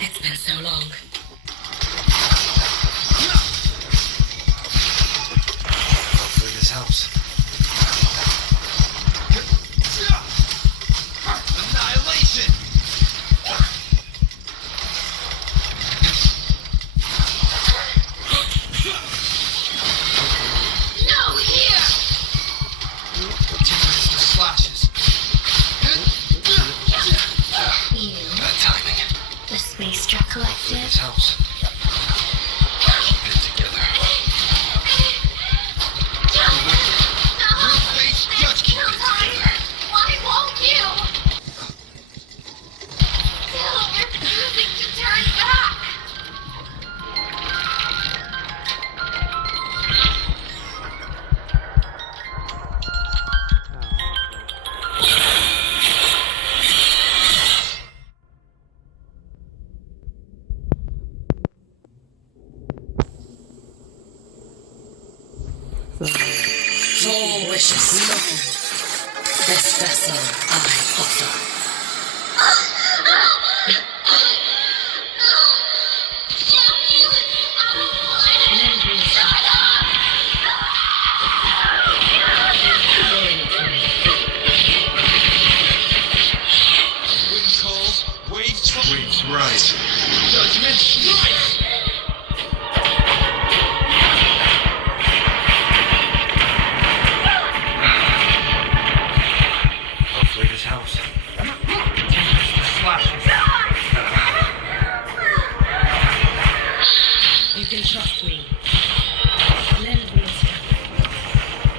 It's been so long. Hopefully this helps. Annihilation! No, here! Slashes. You, Bad timing. the Space Struck Hopefully Collective. this helps. Keep it together. Face just keep it together. Why won't you? Still refusing to turn back. Your wish is spoken. This vessel I offer. Wind calls, waves rise. Judgment strikes! Hopefully this helps. Slashes. You can trust me. Lend me a strap.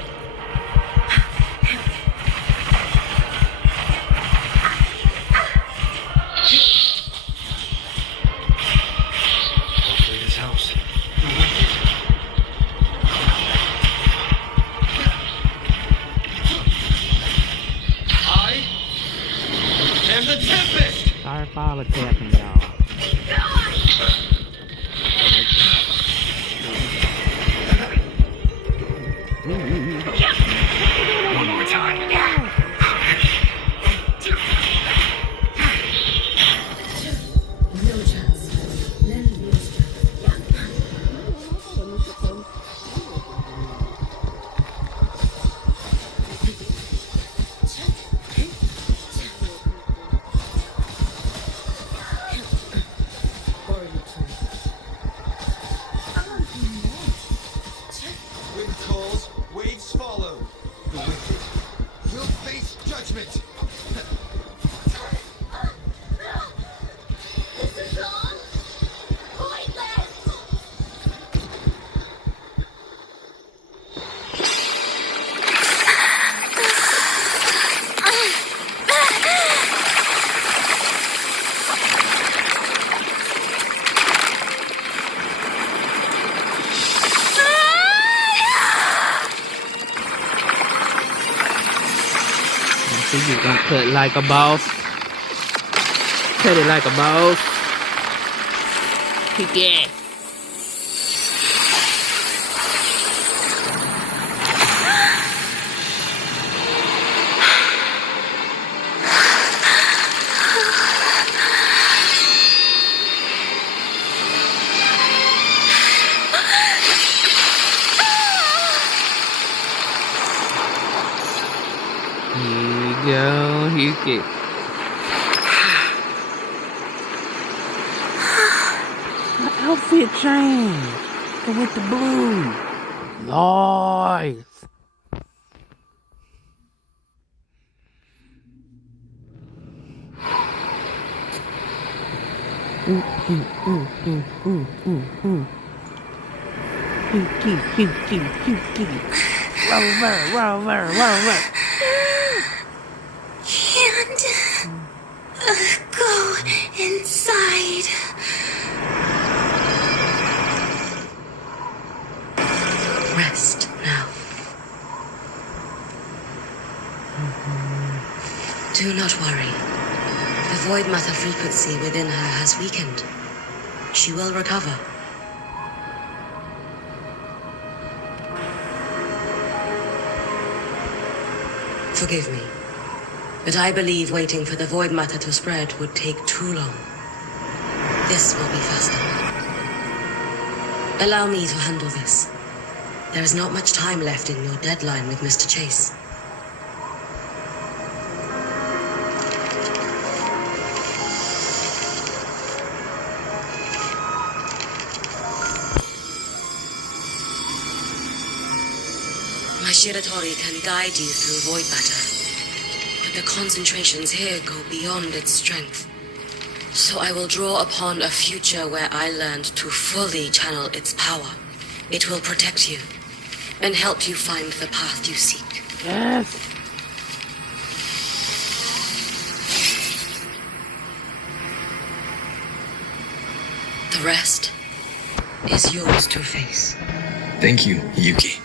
Hopefully this helps. I am the Tempest! Sorry for all the tapping, y'all. One more time. No chance. Lend me a strap. Worry not for me. Wind calls, waves follow. The wicked will face judgment. This is all pointless. So you gonna cut like a boss. Cut it like a boss. Kick it. Here you go, Huke it. My outfit changed. Go with the blue. Nice. Huke. Rover. Go inside. Rest now. Do not worry. The void matter frequency within her has weakened. She will recover. Forgive me, but I believe waiting for the void matter to spread would take too long. This will be faster. Allow me to handle this. There is not much time left in your deadline with Mr. Chase. My Shiratori can guide you through void matter, but the concentrations here go beyond its strength. So I will draw upon a future where I learned to fully channel its power. It will protect you and help you find the path you seek. Yes. The rest is yours to face. Thank you, Yuki.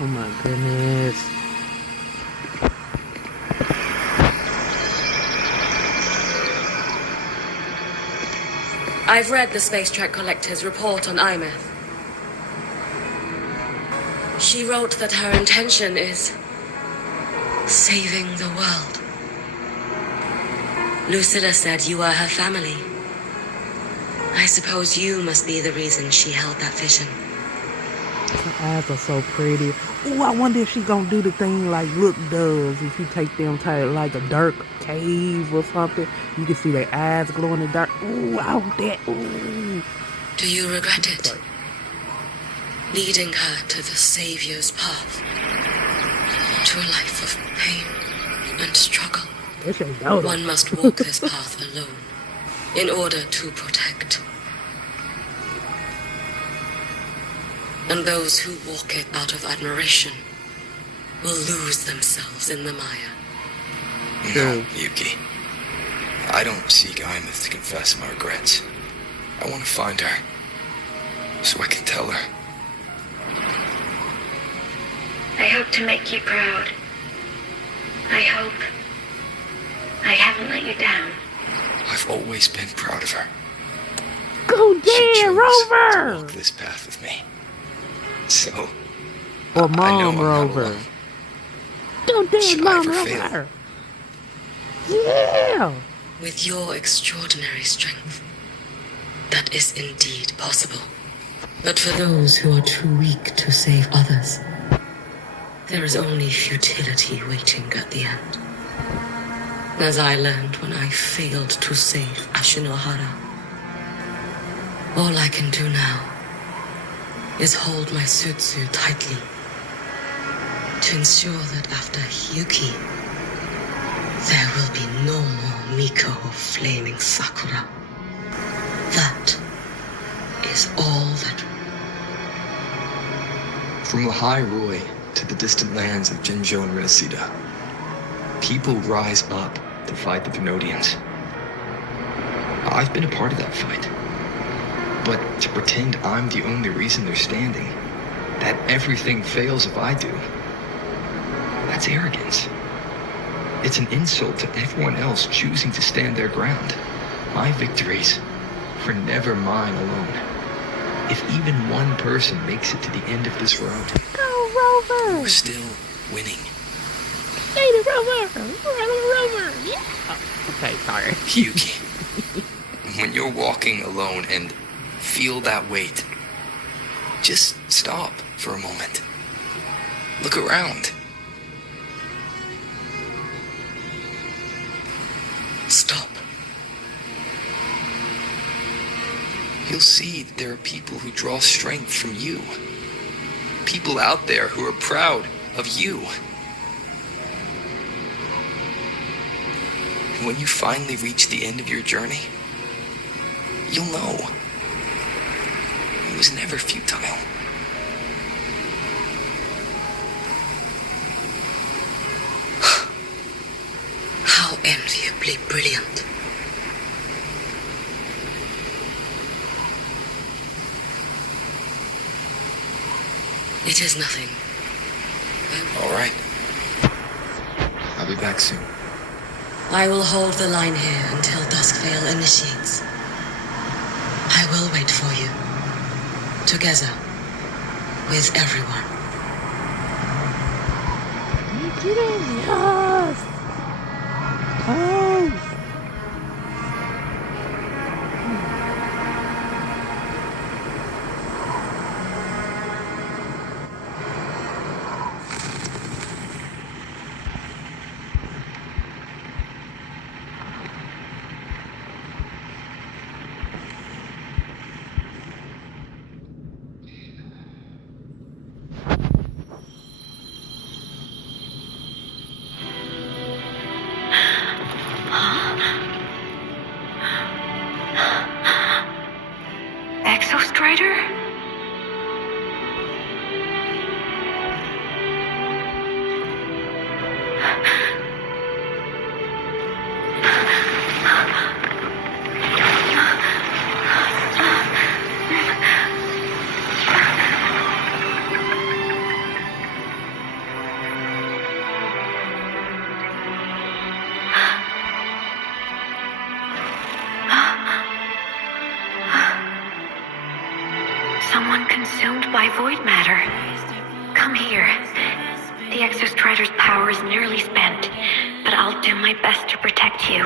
Oh my goodness. I've read the Space Track Collector's report on IMETH. She wrote that her intention is saving the world. Lucilla said you are her family. I suppose you must be the reason she held that vision. Her eyes are so pretty. Ooh, I wonder if she's gonna do the thing like Look does. If you take them to like a dark cave or something, you can see their eyes glow in the dark. Ooh, I want that. Ooh. Do you regret it? Leading her to the Savior's path. To a life of pain and struggle. One must walk this path alone in order to protect. And those who walk it out of admiration will lose themselves in the mire. No, Yuki. I don't seek Imeth to confess my regrets. I want to find her, so I can tell her. I hope to make you proud. I hope I haven't let you down. I've always been proud of her. Go She dead, chose Rover! to walk this path with me. So, Or I know Mom I'm not Rover. alone. Go dead, Should I Mom ever fail? Rover. Yeah! With your extraordinary strength, that is indeed possible. But for those who are too weak to save others, there is only futility waiting at the end. As I learned when I failed to save Ashinohara. All I can do now is hold my Sutsu tightly to ensure that after Yuki, there will be no more Miko of flaming Sakura. That is all that... From the High Roy to the distant lands of Jinzhou and Reseda, people rise up to fight the Venodians. I've been a part of that fight. But to pretend I'm the only reason they're standing, that everything fails if I do, that's arrogance. It's an insult to everyone else choosing to stand their ground. My victories were never mine alone. If even one person makes it to the end of this road, Go, Rover! we're still winning. Lady Rover! Rover! Yeah! Oh, okay, sorry. Yuki, when you're walking alone and feel that weight, just stop for a moment. Look around. Stop. You'll see that there are people who draw strength from you. People out there who are proud of you. And when you finally reach the end of your journey, you'll know it was never futile. How enviably brilliant. It is nothing. All right. I'll be back soon. I will hold the line here until Duskvale initiates. I will wait for you. Together. With everyone. Yes! Oh! Exostrider? Someone consumed by void matter. Come here. The Exostrider's power is nearly spent, but I'll do my best to protect you.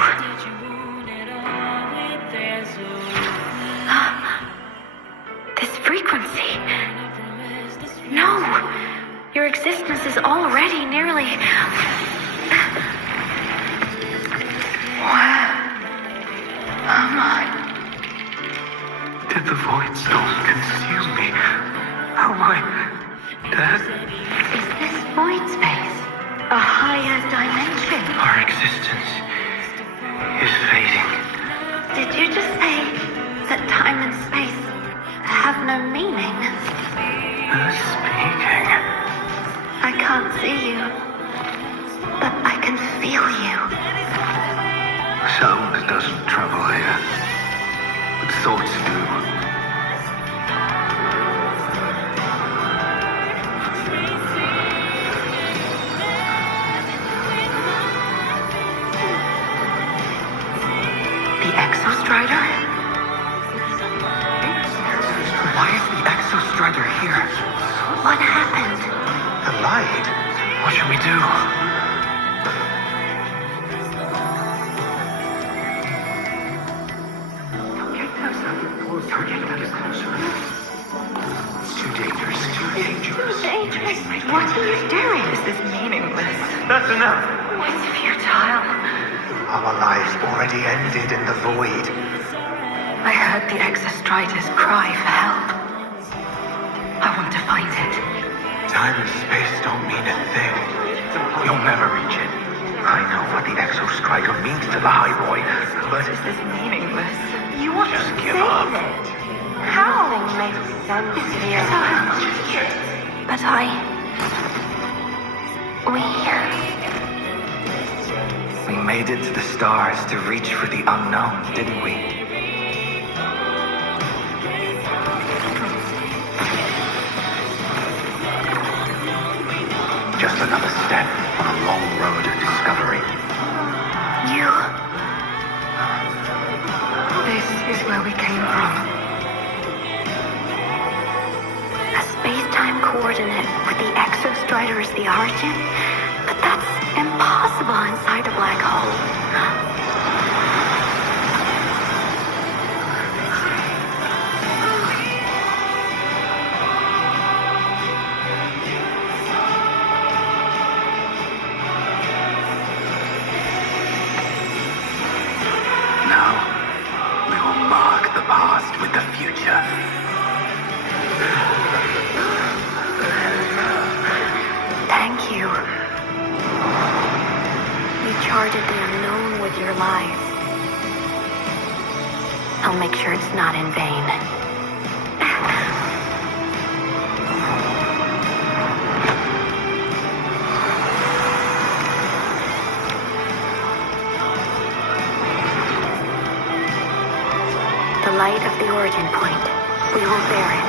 This frequency. No! Your existence is already nearly... Where am I? Did the void storm consume me? Am I dead? Is this void space a higher dimension? Our existence is fading. Did you just say that time and space have no meaning? Who's speaking? I can't see you, but I can feel you. Sound doesn't travel here, but thoughts do. The Exostrider? Why is the Exostrider here? What happened? The light? What should we do? It's too dangerous. What are you doing? This is meaningless. That's enough. It's futile. Our lives already ended in the void. I heard the Exostrider's cry for help. I want to find it. Time and space don't mean a thing. You'll never reach it. I know what the Exostrider means to the High Boy, but This is meaningless. You want just to give save up. it. How? Makes sense here. But we made it to the stars to reach for the unknown, didn't we? Just another step on a long road of discovery. you... This is where we came from. A space-time coordinate with the Exostrider as the origin? But that's impossible inside a black hole. Now, we will mark the past with the future. Thank you. You charted the unknown with your life. I'll make sure it's not in vain. light of the origin point. We will bear it.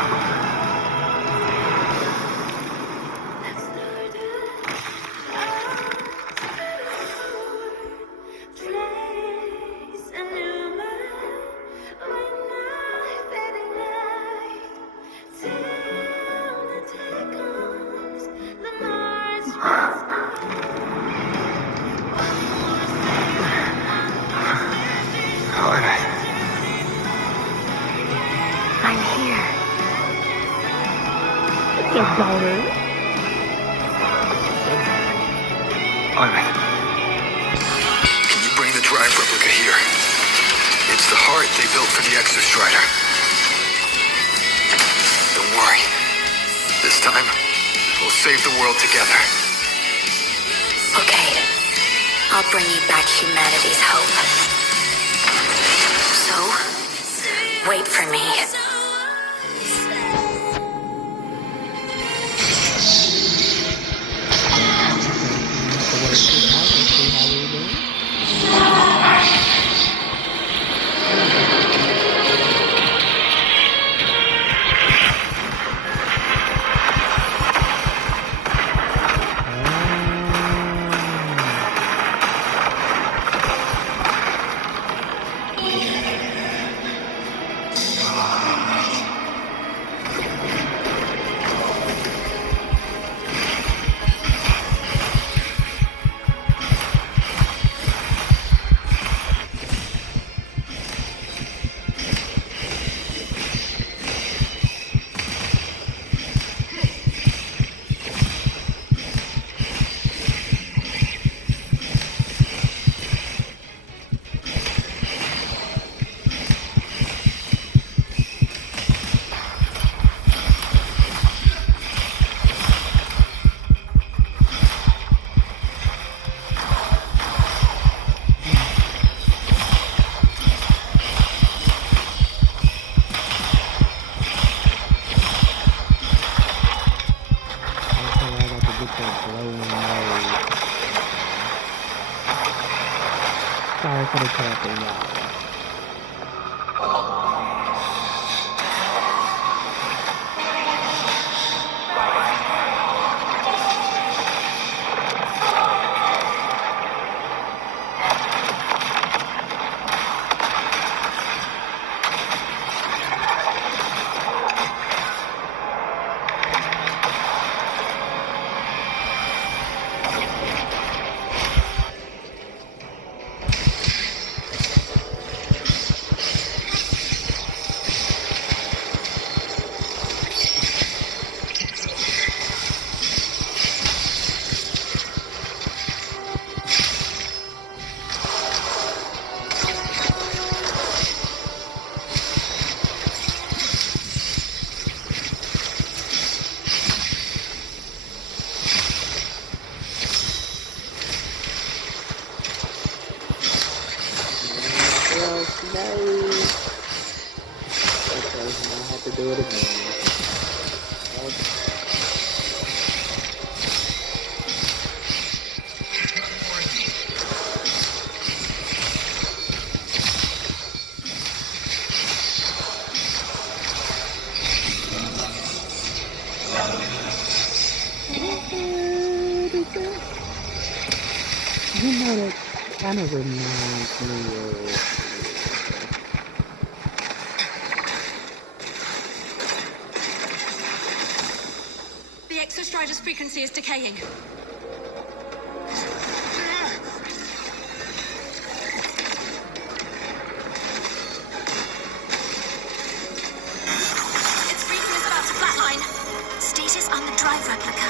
I'm here. Your daughter. Ivan. Can you bring the drive replica here? It's the heart they built for the Exostrider. Don't worry. This time, we'll save the world together. Okay. I'll bring you back humanity's hope. So, wait for me. Sorry for the tapping, y'all. To do it again. You know, that kind of reminds me of Exostrider's frequency is decaying. Its frequency is about to flatline. Status on the drive replica.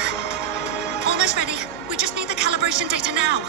Almost ready. We just need the calibration data now.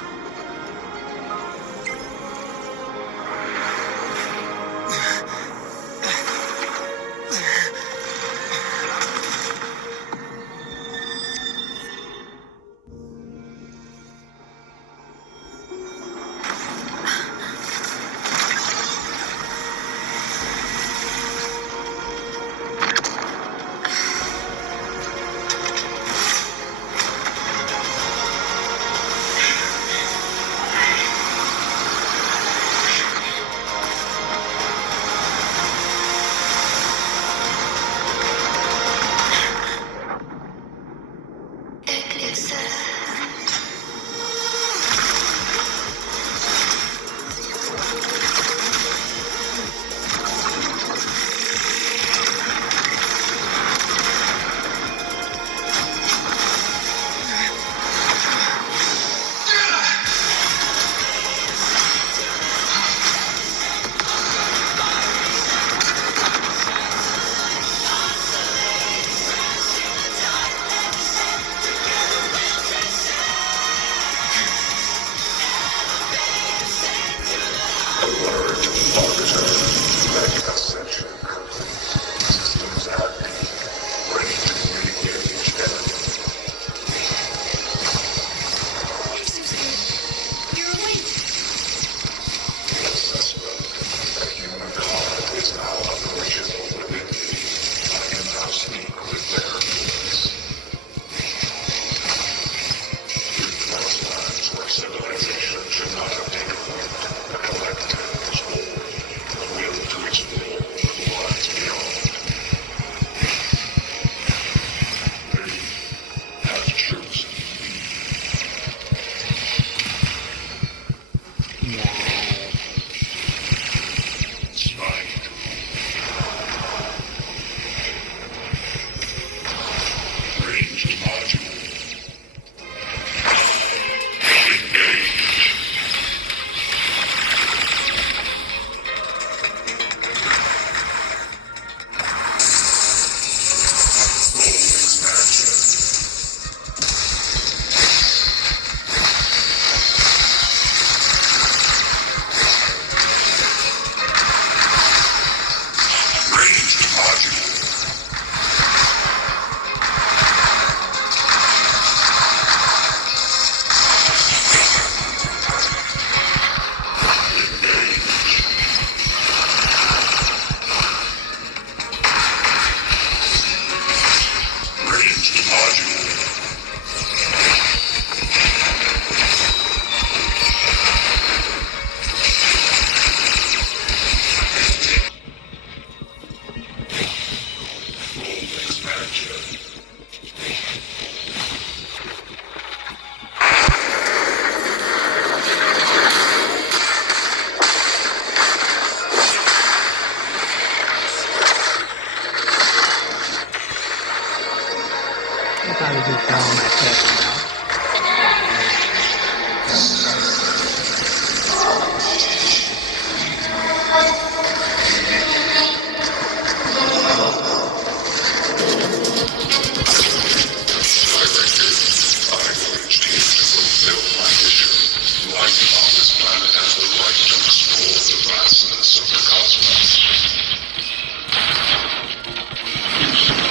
Probably just go on my test now.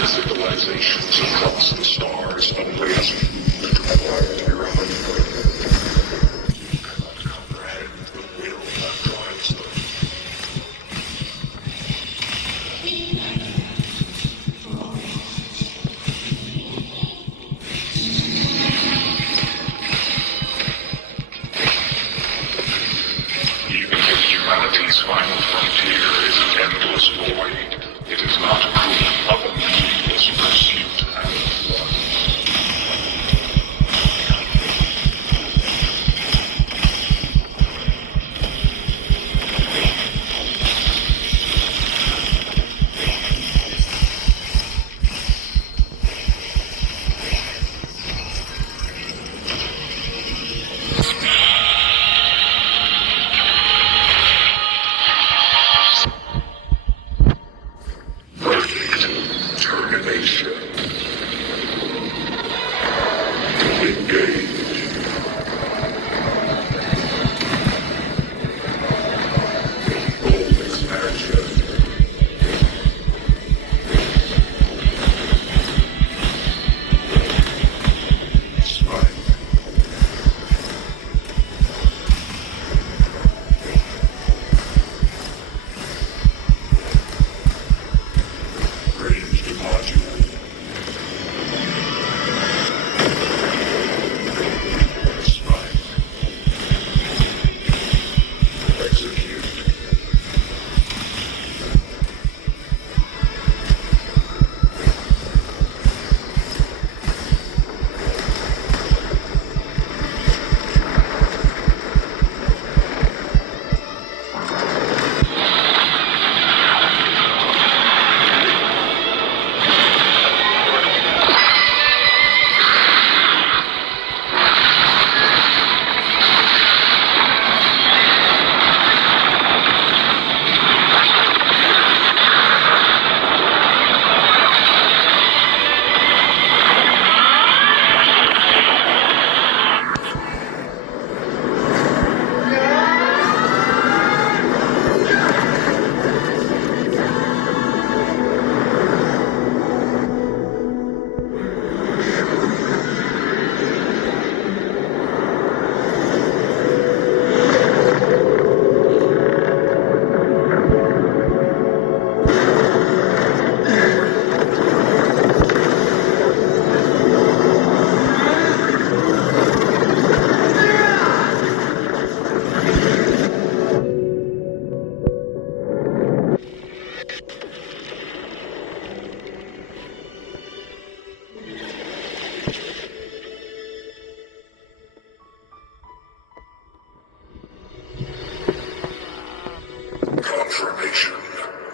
Civilizations across the stars unless you acquire your own you cannot comprehend the will that drives them. Even if humanity's final frontier is an endless void, it is not proof of a meaningless pursuit and blood.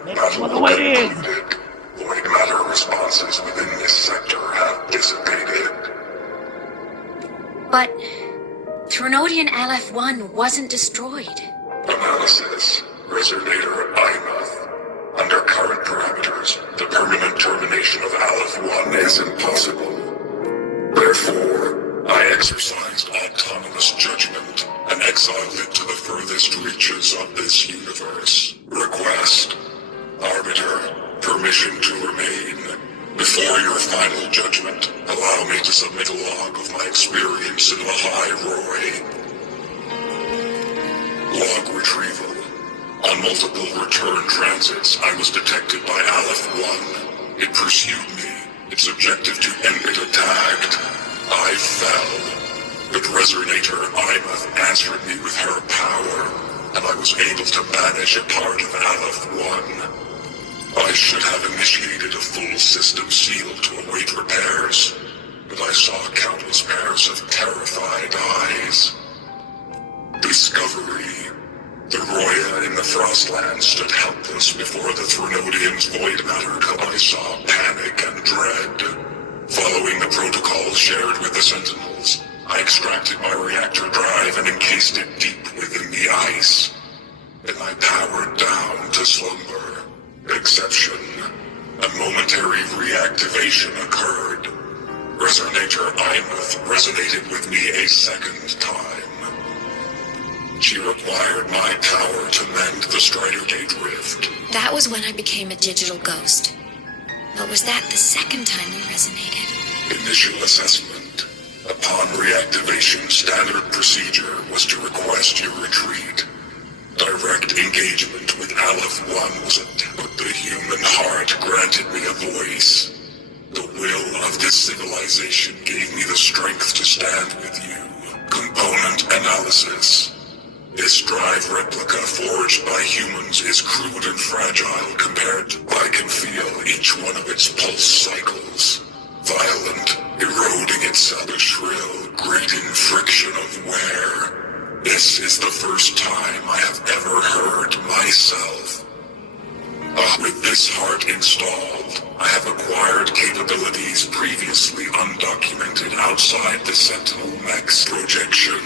Battle concluded. Void matter responses within this sector have dissipated. But Threnodian LF-1 wasn't destroyed. Analysis. Resonator Imuth. Under current parameters, the permanent termination of Aleph-1 is impossible. Therefore, I exercised autonomous judgment and exiled it to the furthest reaches of this universe. Request. Arbiter, permission to remain. Before your final judgment, allow me to submit a log of my experience in the High Roy. Log retrieval. On multiple return transits, I was detected by Aleph-1. It pursued me. Its objective to end it attacked. I fell. But Resonator Imuth answered me with her power, and I was able to banish a part of Aleph-1. I should have initiated a full system seal to await repairs, but I saw countless pairs of terrified eyes. Discovery. The Roya in the Frostland stood helpless before the Threnodians' void matter. I saw panic and dread. Following the protocols shared with the Sentinels, I extracted my reactor drive and encased it deep within the ice. Then I powered down to slumber. Exception. A momentary reactivation occurred. Resonator Imuth resonated with me a second time. She required my power to mend the Strider Gate rift. That was when I became a digital ghost. But was that the second time you resonated? Initial assessment. Upon reactivation, standard procedure was to request your retreat. Direct engagement with Aleph-1 was a but the human heart granted me a voice. The will of this civilization gave me the strength to stand with you. Component analysis. This drive replica forged by humans is crude and fragile compared to I can feel each one of its pulse cycles. Violent, eroding itself a shrill, grating friction of wear. This is the first time I have ever heard myself. With this heart installed, I have acquired capabilities previously undocumented outside the Sentinel Mech's projection.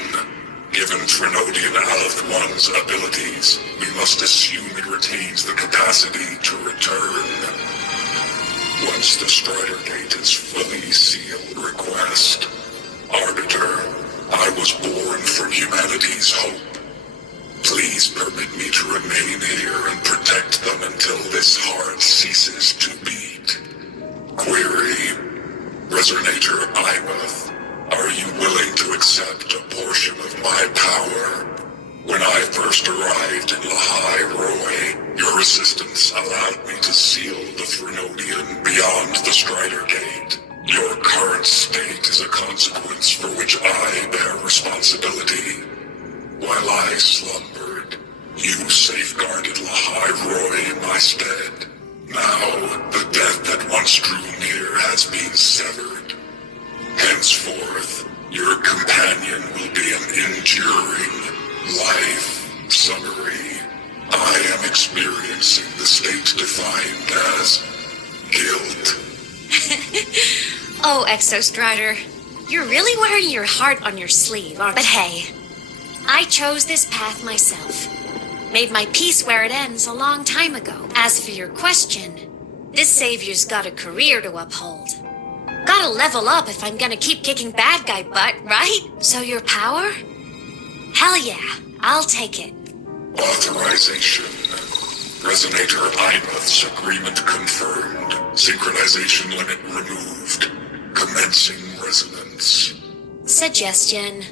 Given Threnodian Aleph-1's abilities, we must assume it retains the capacity to return. Once the Strider Gate is fully sealed, request. Arbiter, I was born from humanity's hope. Please permit me to remain here and protect them until this heart ceases to beat. Query. Resonator Imuth, are you willing to accept a portion of my power? When I first arrived in Lahai Roy, your assistance allowed me to seal the Threnodian beyond the Strider Gate. Your current state is a consequence for which I bear responsibility. While I slumbered, you safeguarded Lahai Roy in my stead. Now, the death that once drew near has been severed. Henceforth, your companion will be an enduring life. Summary. I am experiencing the state defined as guilt. Oh, Exostrider, you're really wearing your heart on your sleeve, aren't you? But hey, I chose this path myself. Made my peace where it ends a long time ago. As for your question, this savior's got a career to uphold. Gotta level up if I'm gonna keep kicking bad guy butt, right? So your power? Hell yeah, I'll take it. Authorization. Resonator Imuth's agreement confirmed. Synchronization limit removed. Commencing resonance. Suggestion.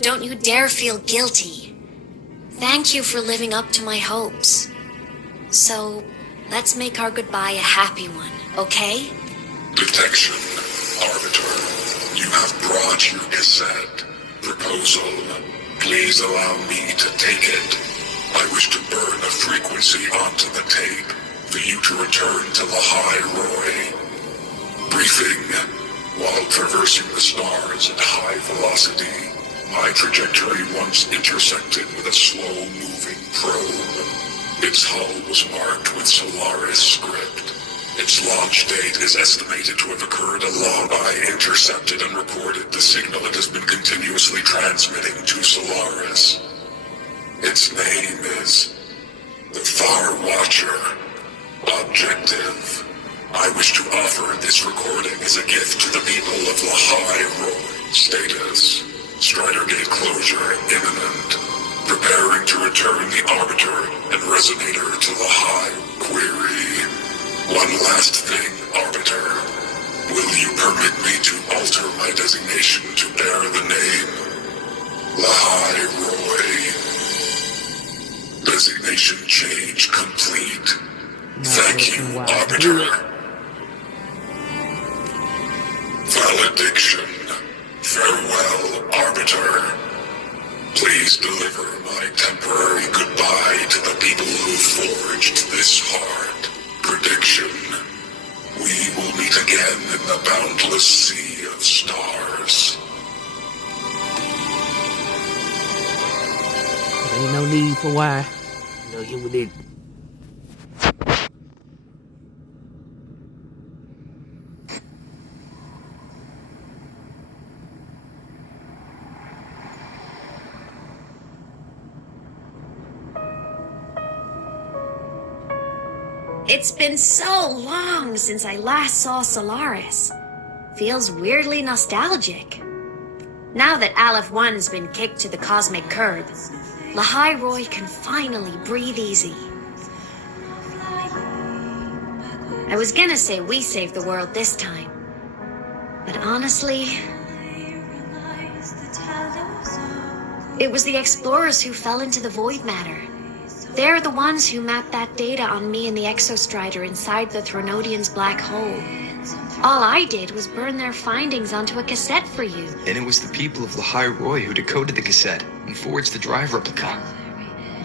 Don't you dare feel guilty. Thank you for living up to my hopes. So, let's make our goodbye a happy one, okay? Detection. Arbiter, you have brought your cassette. Proposal. Please allow me to take it. I wish to burn a frequency onto the tape for you to return to Lahai Roy. Briefing. While traversing the stars at high velocity, my trajectory once intersected with a slow-moving probe. Its hull was marked with Solaris script. Its launch date is estimated to have occurred along I intercepted and recorded the signal it has been continuously transmitting to Solaris. Its name is the Far Watcher. Objective. I wish to offer this recording as a gift to the people of Lahai Roy. Status. Strider Gate closure imminent. Preparing to return the Arbiter and Resonator to Lahai. Query. One last thing, Arbiter. Will you permit me to alter my designation to bear the name Lahai Roy? Designation change complete. Thank you, Arbiter. Valediction. Farewell, Arbiter. Please deliver my temporary goodbye to the people who forged this heart. Prediction. We will meet again in the boundless sea of stars. Ain't no need for why. No, you with it. It's been so long since I last saw Solaris. Feels weirdly nostalgic. Now that Aleph 1's been kicked to the cosmic curb, Lahai Roy can finally breathe easy. I was gonna say we saved the world this time, but honestly, it was the explorers who fell into the void matter. They're the ones who mapped that data on me and the Exostrider inside the Thronodian's black hole. All I did was burn their findings onto a cassette for you. And it was the people of Lahai Roy who decoded the cassette and forged the drive replica.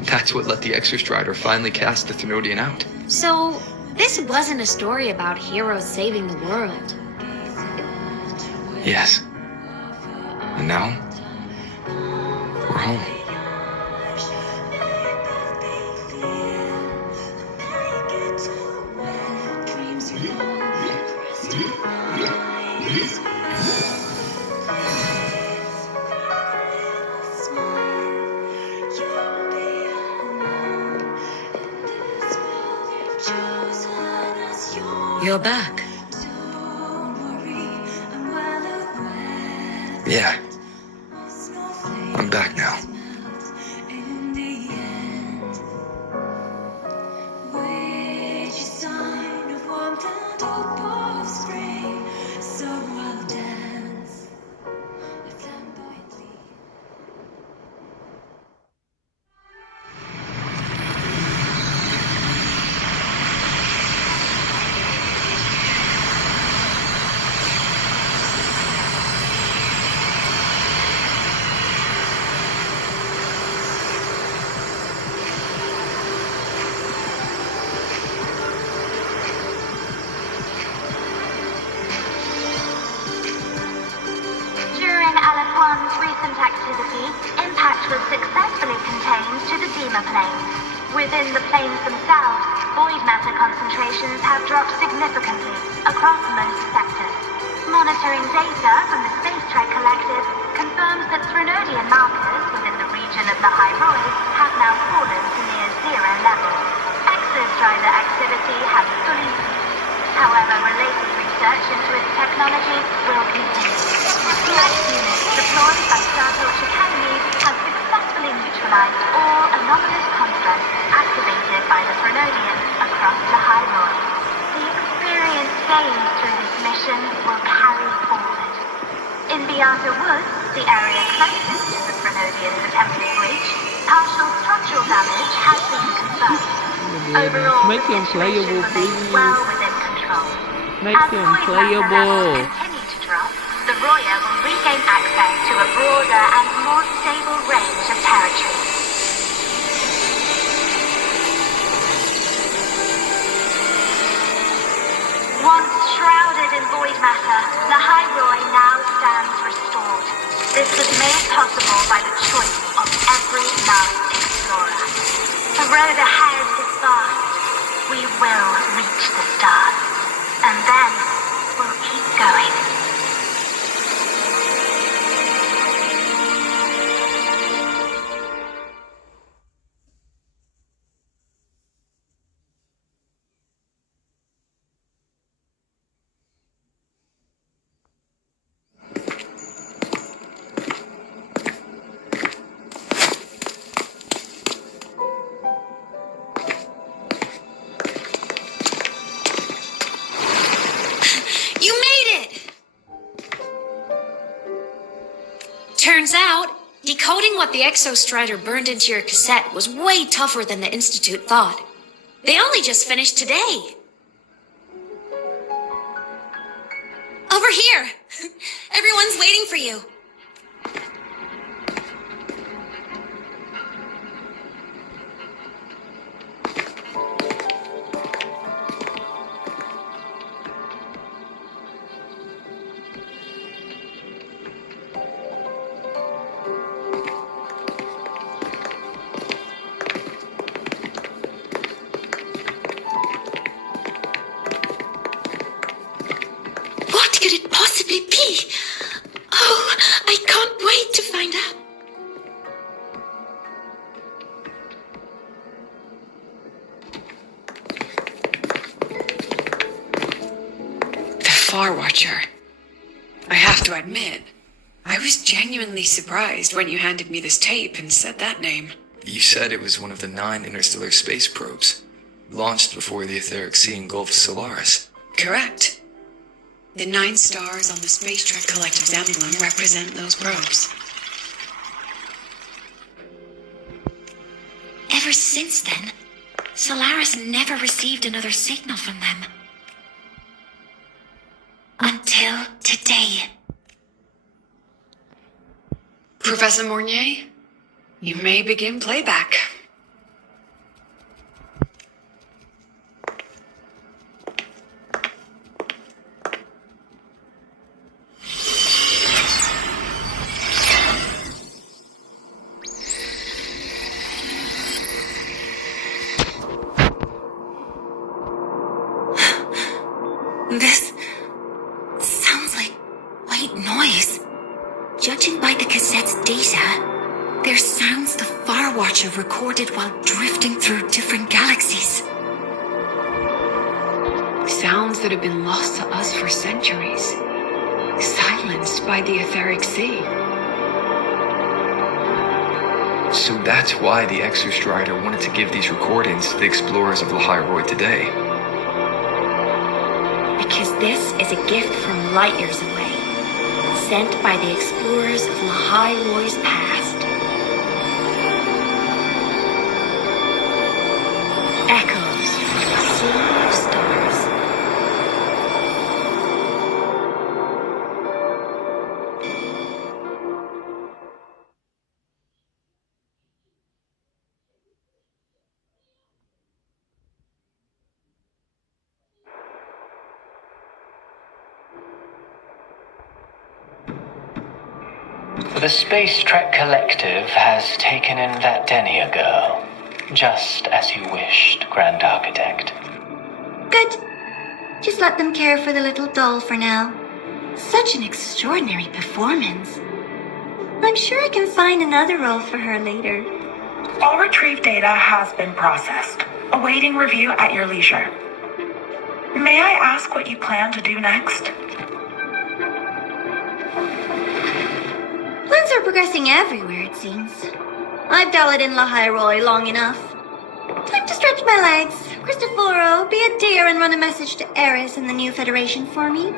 That's what let the Exostrider finally cast the Thronodian out. So, this wasn't a story about heroes saving the world. Yes. And now, we're home. You're back. Yeah. I'm back now. recent activity, impact was successfully contained to the Dima planes. Within the planes themselves, void matter concentrations have dropped significantly across most sectors. Monitoring data from the Space Trek Collective confirms that Threnodian markers within the region of the High Roy have now fallen to near zero levels. Exostrider activity has fully ceased. However, related research into its technology will continue. Flight units deployed by Startorch Academy have successfully neutralized all anomalous constructs activated by the Threnodian across the High Roy. The experience gained through this mission will carry forward. In Beata Woods, the area closest to the Threnodian's attempted breach, partial structural damage has been confirmed. Overall, make him playable, please. Well within control. Make him playable. Continue to drop, the Roya will regain access to a broader and more stable range of territory. Once shrouded in void matter, the High Roy now stands restored. This was made possible by the choice of every last explorer. The road ahead is Finding what the Exostrider burned into your cassette was way tougher than the Institute thought. They only just finished today. Over here! Everyone's waiting for you. What could it possibly be? Oh, I can't wait to find out. The Far Watcher. I have to admit, I was genuinely surprised when you handed me this tape and said that name. You said it was one of the 9 interstellar space probes, launched before the etheric sea engulfed Solaris. Correct. The 9 stars on the Space Trek Collective's emblem represent those probes. Ever since then, Solaris never received another signal from them. Until today. Professor Mornier, you may begin playback. This sounds like white noise. Judging by the cassette's data, they're sounds the Far Watcher recorded while drifting through different galaxies. Sounds that have been lost to us for centuries. Silenced by the etheric sea. So that's why the Exostrider wanted to give these recordings to the explorers of Lahairoi today. Because this is a gift from light years away, sent by the explorers of Lahairoi's past. Echoes from the sea of stars. The Space Trek Collective has taken in that Denia girl, just as you wished, Grand Architect. Good. Just let them care for the little doll for now. Such an extraordinary performance. I'm sure I can find another role for her later. All retrieved data has been processed, awaiting review at your leisure. May I ask what you plan to do next? Plans are progressing everywhere, it seems. I've dallied in Lahairoi long enough. Time to stretch my legs. Cristoforo, be a dear and run a message to Eris and the new Federation for me.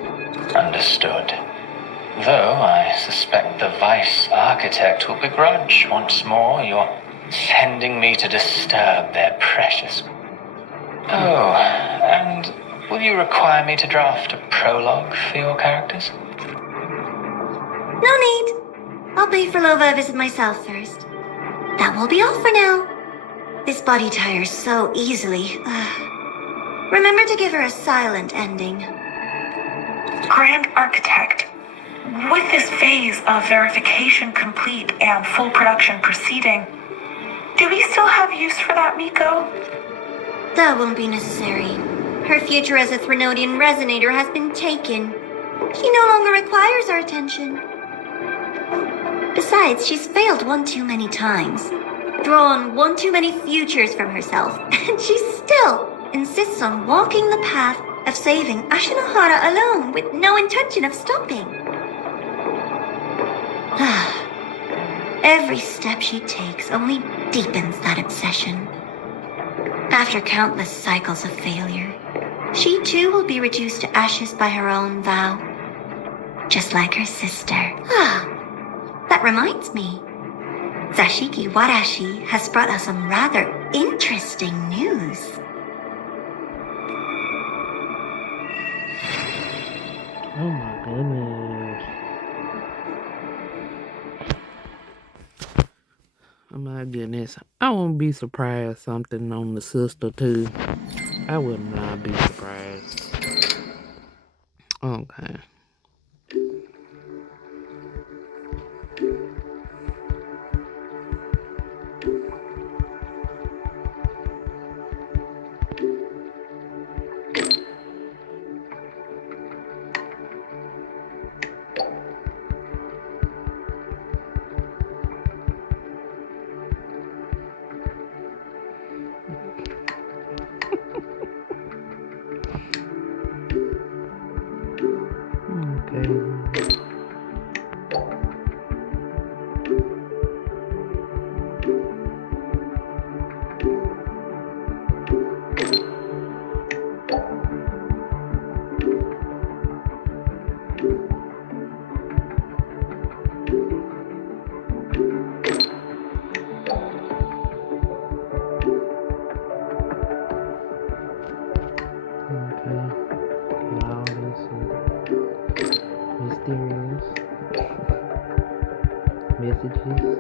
Understood. Though I suspect the Vice Architect will begrudge once more your sending me to disturb their precious... Oh, and will you require me to draft a prologue for your characters? No need. I'll pay for Lova a visit myself first. That will be all for now. This body tires so easily. Remember to give her a silent ending. Grand Architect, with this phase of verification complete and full production proceeding, do we still have use for that Miko? That won't be necessary. Her future as a Threnodian resonator has been taken. She no longer requires our attention. Besides, she's failed one too many times, drawn one too many futures from herself, and she still insists on walking the path of saving Ashinahara alone with no intention of stopping. Every step she takes only deepens that obsession. After countless cycles of failure, she too will be reduced to ashes by her own vow, just like her sister. That reminds me. Zashiki Warashi has brought us some rather interesting news. Oh my goodness. Oh my goodness. I wouldn't be surprised something on the sister too. I would not be surprised. Okay. Mysterious messages.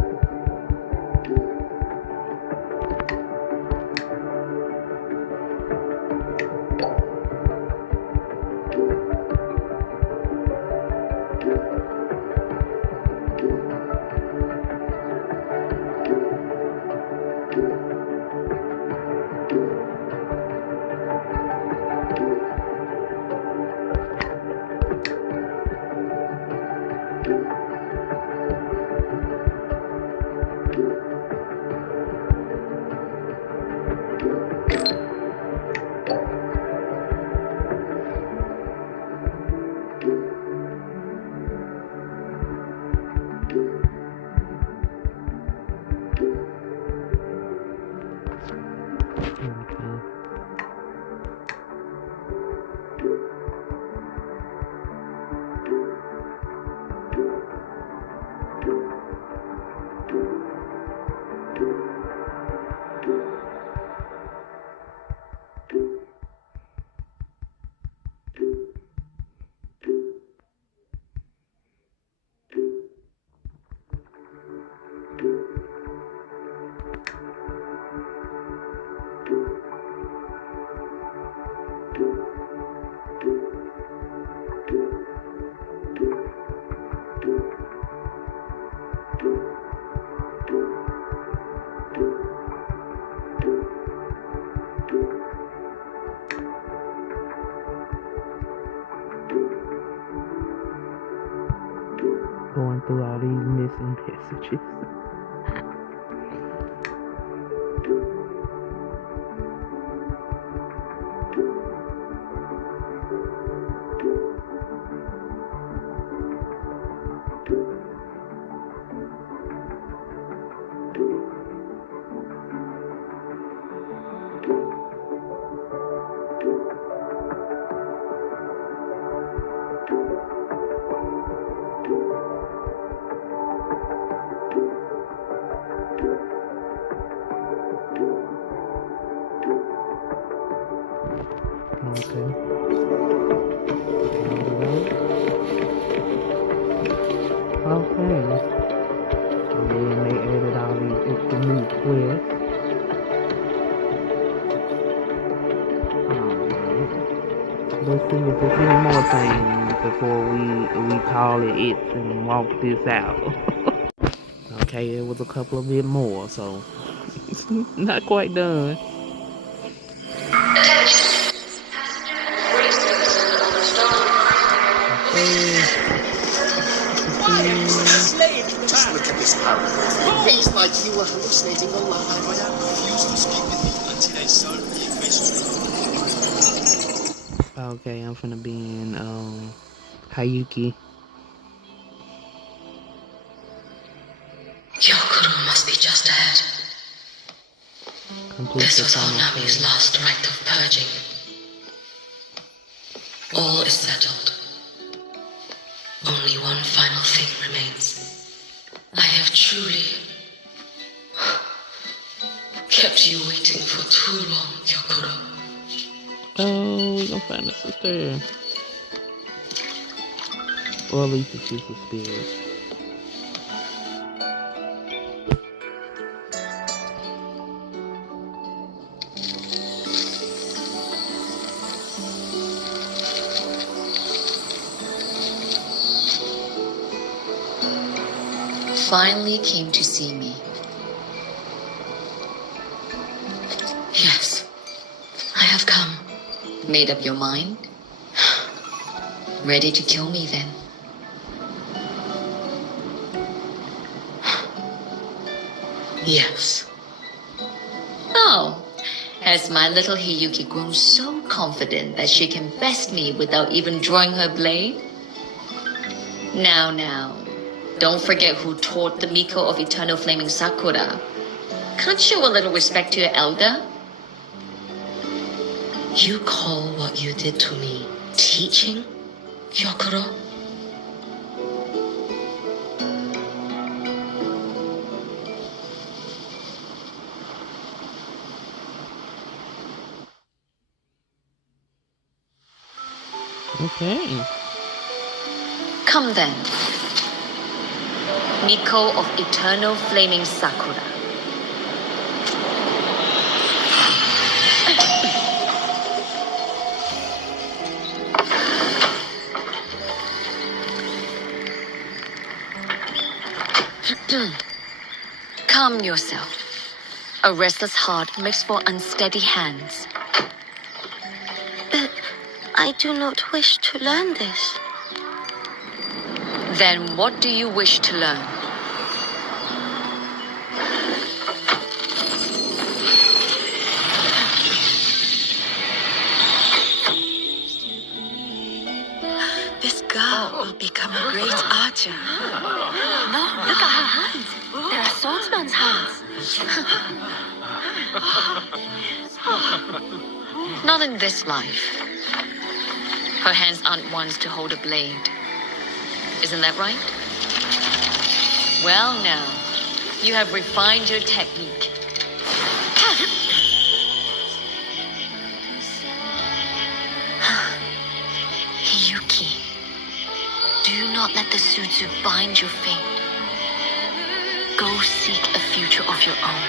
Going through all these missing messages. Okay. And then they added all these extra new quests. Let's see if there's any more things before we call it and walk this out. Okay, it was a couple of bit more, so it's not quite done. Just look at this power. It reads like you were hallucinating a lot. I refuse to speak with you until I solve the equation. Okay, I'm finna be in Hayuki. Gyokuro must be just ahead. This was Onami's last rite of purging. All is settled. Only one final thing remains. I have truly kept you waiting for too long, Yakura. Oh, we gonna find a sister here. Or at least it's just a spirit. Finally came to see me. Yes, I have come. Made up your mind? Ready to kill me then? Yes. Oh, has my little Hiyuki grown so confident that she can best me without even drawing her blade? Now, don't forget who taught the Miko of Eternal Flaming Sakura. Can't show a little respect to your elder? You call what you did to me teaching, Yakura? Okay. Come then. Miko of Eternal Flaming Sakura. Calm yourself. A restless heart makes for unsteady hands. But I do not wish to learn this. Then what do you wish to learn? This girl will become a great archer. No, look at her hands. There are swordsman's hands. Not in this life. Her hands aren't ones to hold a blade. Isn't that right? Well now, you have refined your technique. Hiyuki, do not let the Sutsu bind your fate. Go seek a future of your own.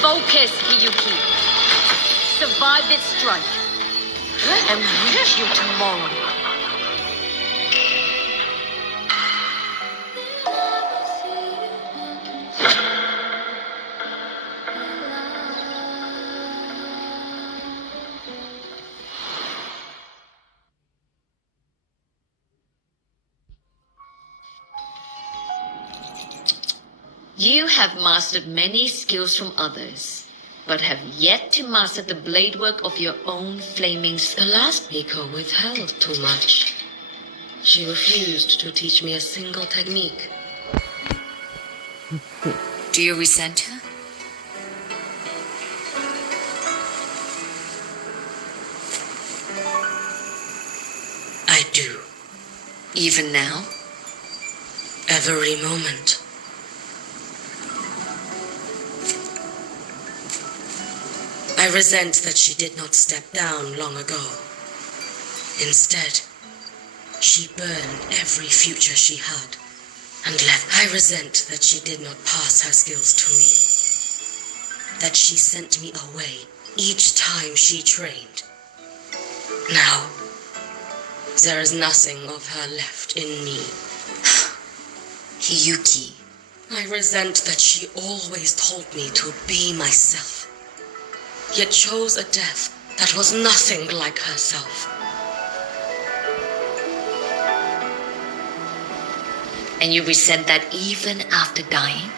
Focus, Hiyuki. Survive this strike. And reach your tomorrow. You have mastered many skills from others, but have yet to master the blade work of your own flaming The last Miko withheld too much. She refused to teach me a single technique. Do you resent her? I do. Even now? Every moment. I resent that she did not step down long ago. Instead, she burned every future she had and left. I resent that she did not pass her skills to me. That she sent me away each time she trained. Now, there is nothing of her left in me. Hiyuki. I resent that she always told me to be myself, yet chose a death that was nothing like herself. And you resent that even after dying?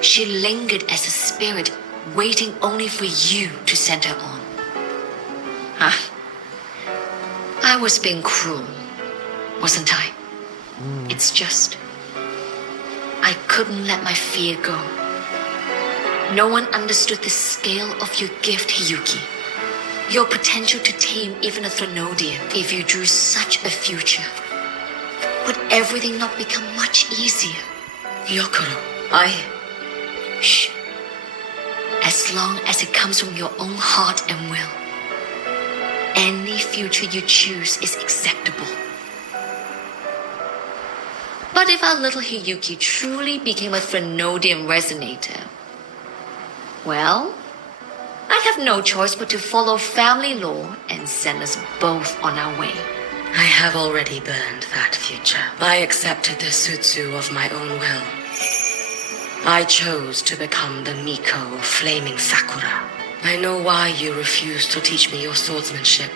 She lingered as a spirit, waiting only for you to send her on. I was being cruel, wasn't I? It's just, I couldn't let my fear go. No one understood the scale of your gift, Hiyuki. Your potential to tame even a Threnodian. If you drew such a future, would everything not become much easier? Gyokuro, Shh. As long as it comes from your own heart and will, any future you choose is acceptable. But if our little Hiyuki truly became a Threnodian resonator, well, I'd have no choice but to follow family law and send us both on our way. I have already burned that future. I accepted the Sutsu of my own will. I chose to become the Miko of Flaming Sakura. I know why you refused to teach me your swordsmanship.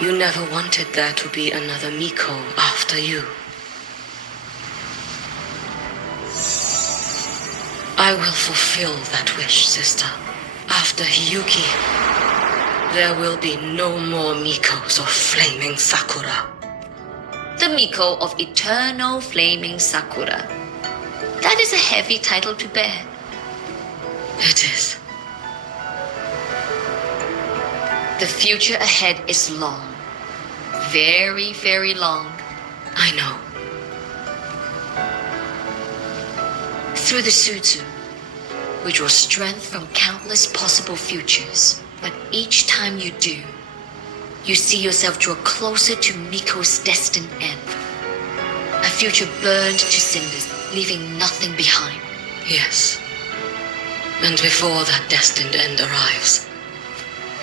You never wanted there to be another Miko after you. I will fulfill that wish, sister. After Hiyuki, there will be no more Mikos of Flaming Sakura. The Miko of Eternal Flaming Sakura. That is a heavy title to bear. It is. The future ahead is long. Very, very long. I know. Through the Sutsu, we draw strength from countless possible futures. But each time you do, you see yourself draw closer to Miko's destined end. A future burned to cinders, leaving nothing behind. Yes. And before that destined end arrives,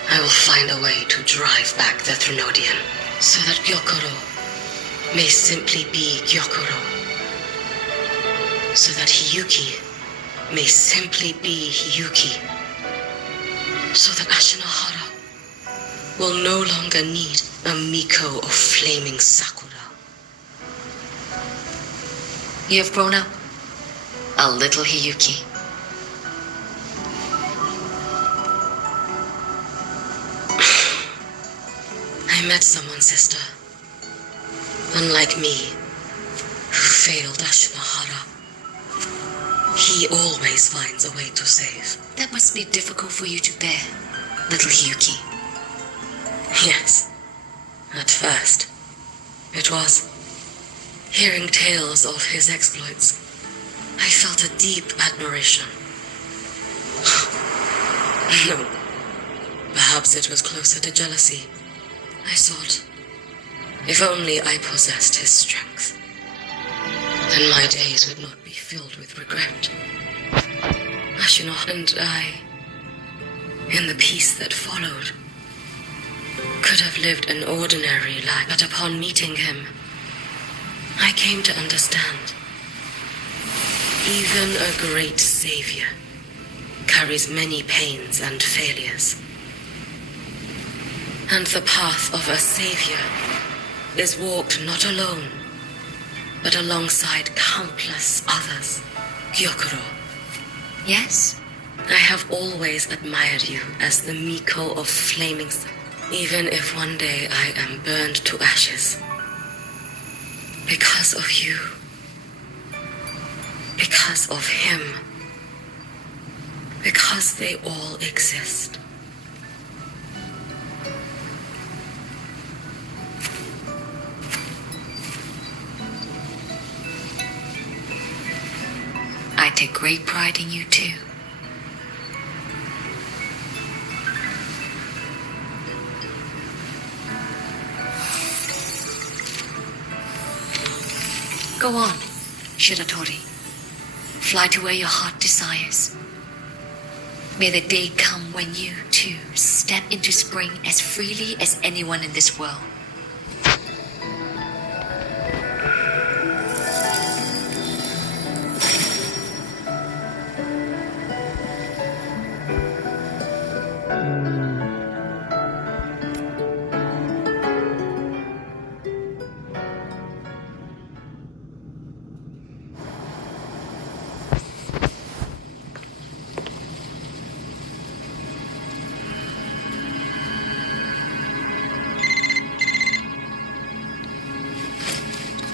I will find a way to drive back the Threnodian, so that Gyokuro may simply be Gyokuro. So that Hiyuki may simply be Hiyuki. So that Ashinahara will no longer need a Miko of Flaming Sakura. You have grown up, a little Hiyuki. I met someone, sister. Unlike me, who failed Ashinahara. He always finds a way to save. That must be difficult for you to bear, little Hiyuki. Yes. At first, it was. Hearing tales of his exploits, I felt a deep admiration. No. Perhaps it was closer to jealousy. I thought, if only I possessed his strength, then my days would not be filled with regret. Ashino and I, in the peace that followed, could have lived an ordinary life, but upon meeting him, I came to understand. Even a great savior carries many pains and failures. And the path of a savior is walked not alone, but alongside countless others. Gyokuro. Yes? I have always admired you as the Miko of Flaming Sun, even if one day I am burned to ashes. Because of you. Because of him. Because they all exist. I take great pride in you too. Go on, Shiratori. Fly to where your heart desires. May the day come when you, too, step into spring as freely as anyone in this world.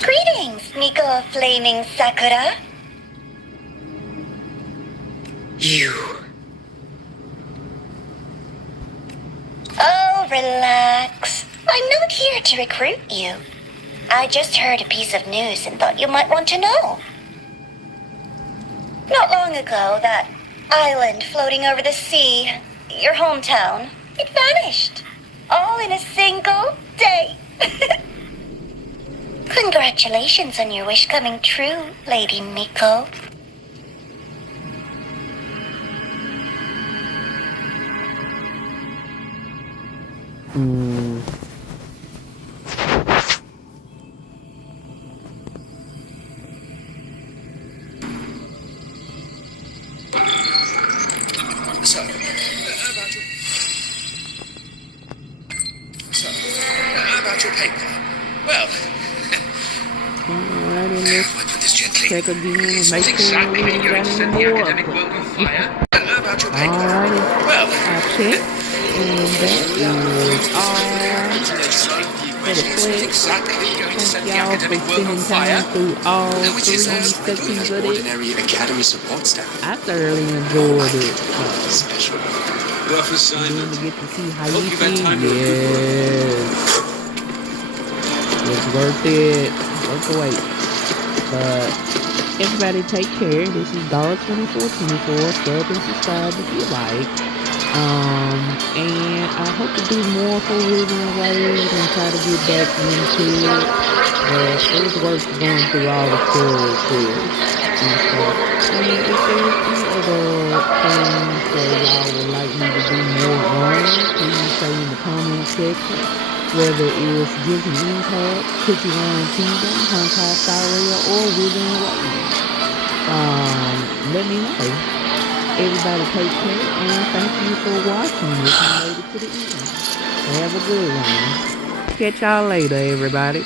Greetings, Miko of Flaming Sakura. You. Oh, relax. I'm not here to recruit you. I just heard a piece of news and thought you might want to know. Not long ago, that island floating over the sea, your hometown, it vanished. All in a single day. Congratulations on your wish coming true, Lady Miko. About your paper. Well, Alrighty, let's check again and make sure exactly we when you ain't got set any the more. academic work on fire. About your paper. Alrighty, Well, I checked, and that is all for the quest. Thank y'all for spending time through all 3 sections of it. ordinary academy support staff. I thoroughly enjoyed it. Special. Rough assignment. To get to see how Hope you you've had feel. time to Yes. It's worth it. Worth the wait. But everybody take care. This is Dara2424. Sub and subscribe if you like. And I hope to do more for Withering Waves and try to get back into it. But it was worth going through all the story quests and stuff. And if there's any other things that y'all would like me to do more on, please say in the comment section. Whether it's Genshin Impact, Cookie Run Kingdom, Honkai Star Rail, or Withering Waves. Let me know. Everybody take care, and thank you for watching if you made it to the end. Have a good one. Catch y'all later, everybody.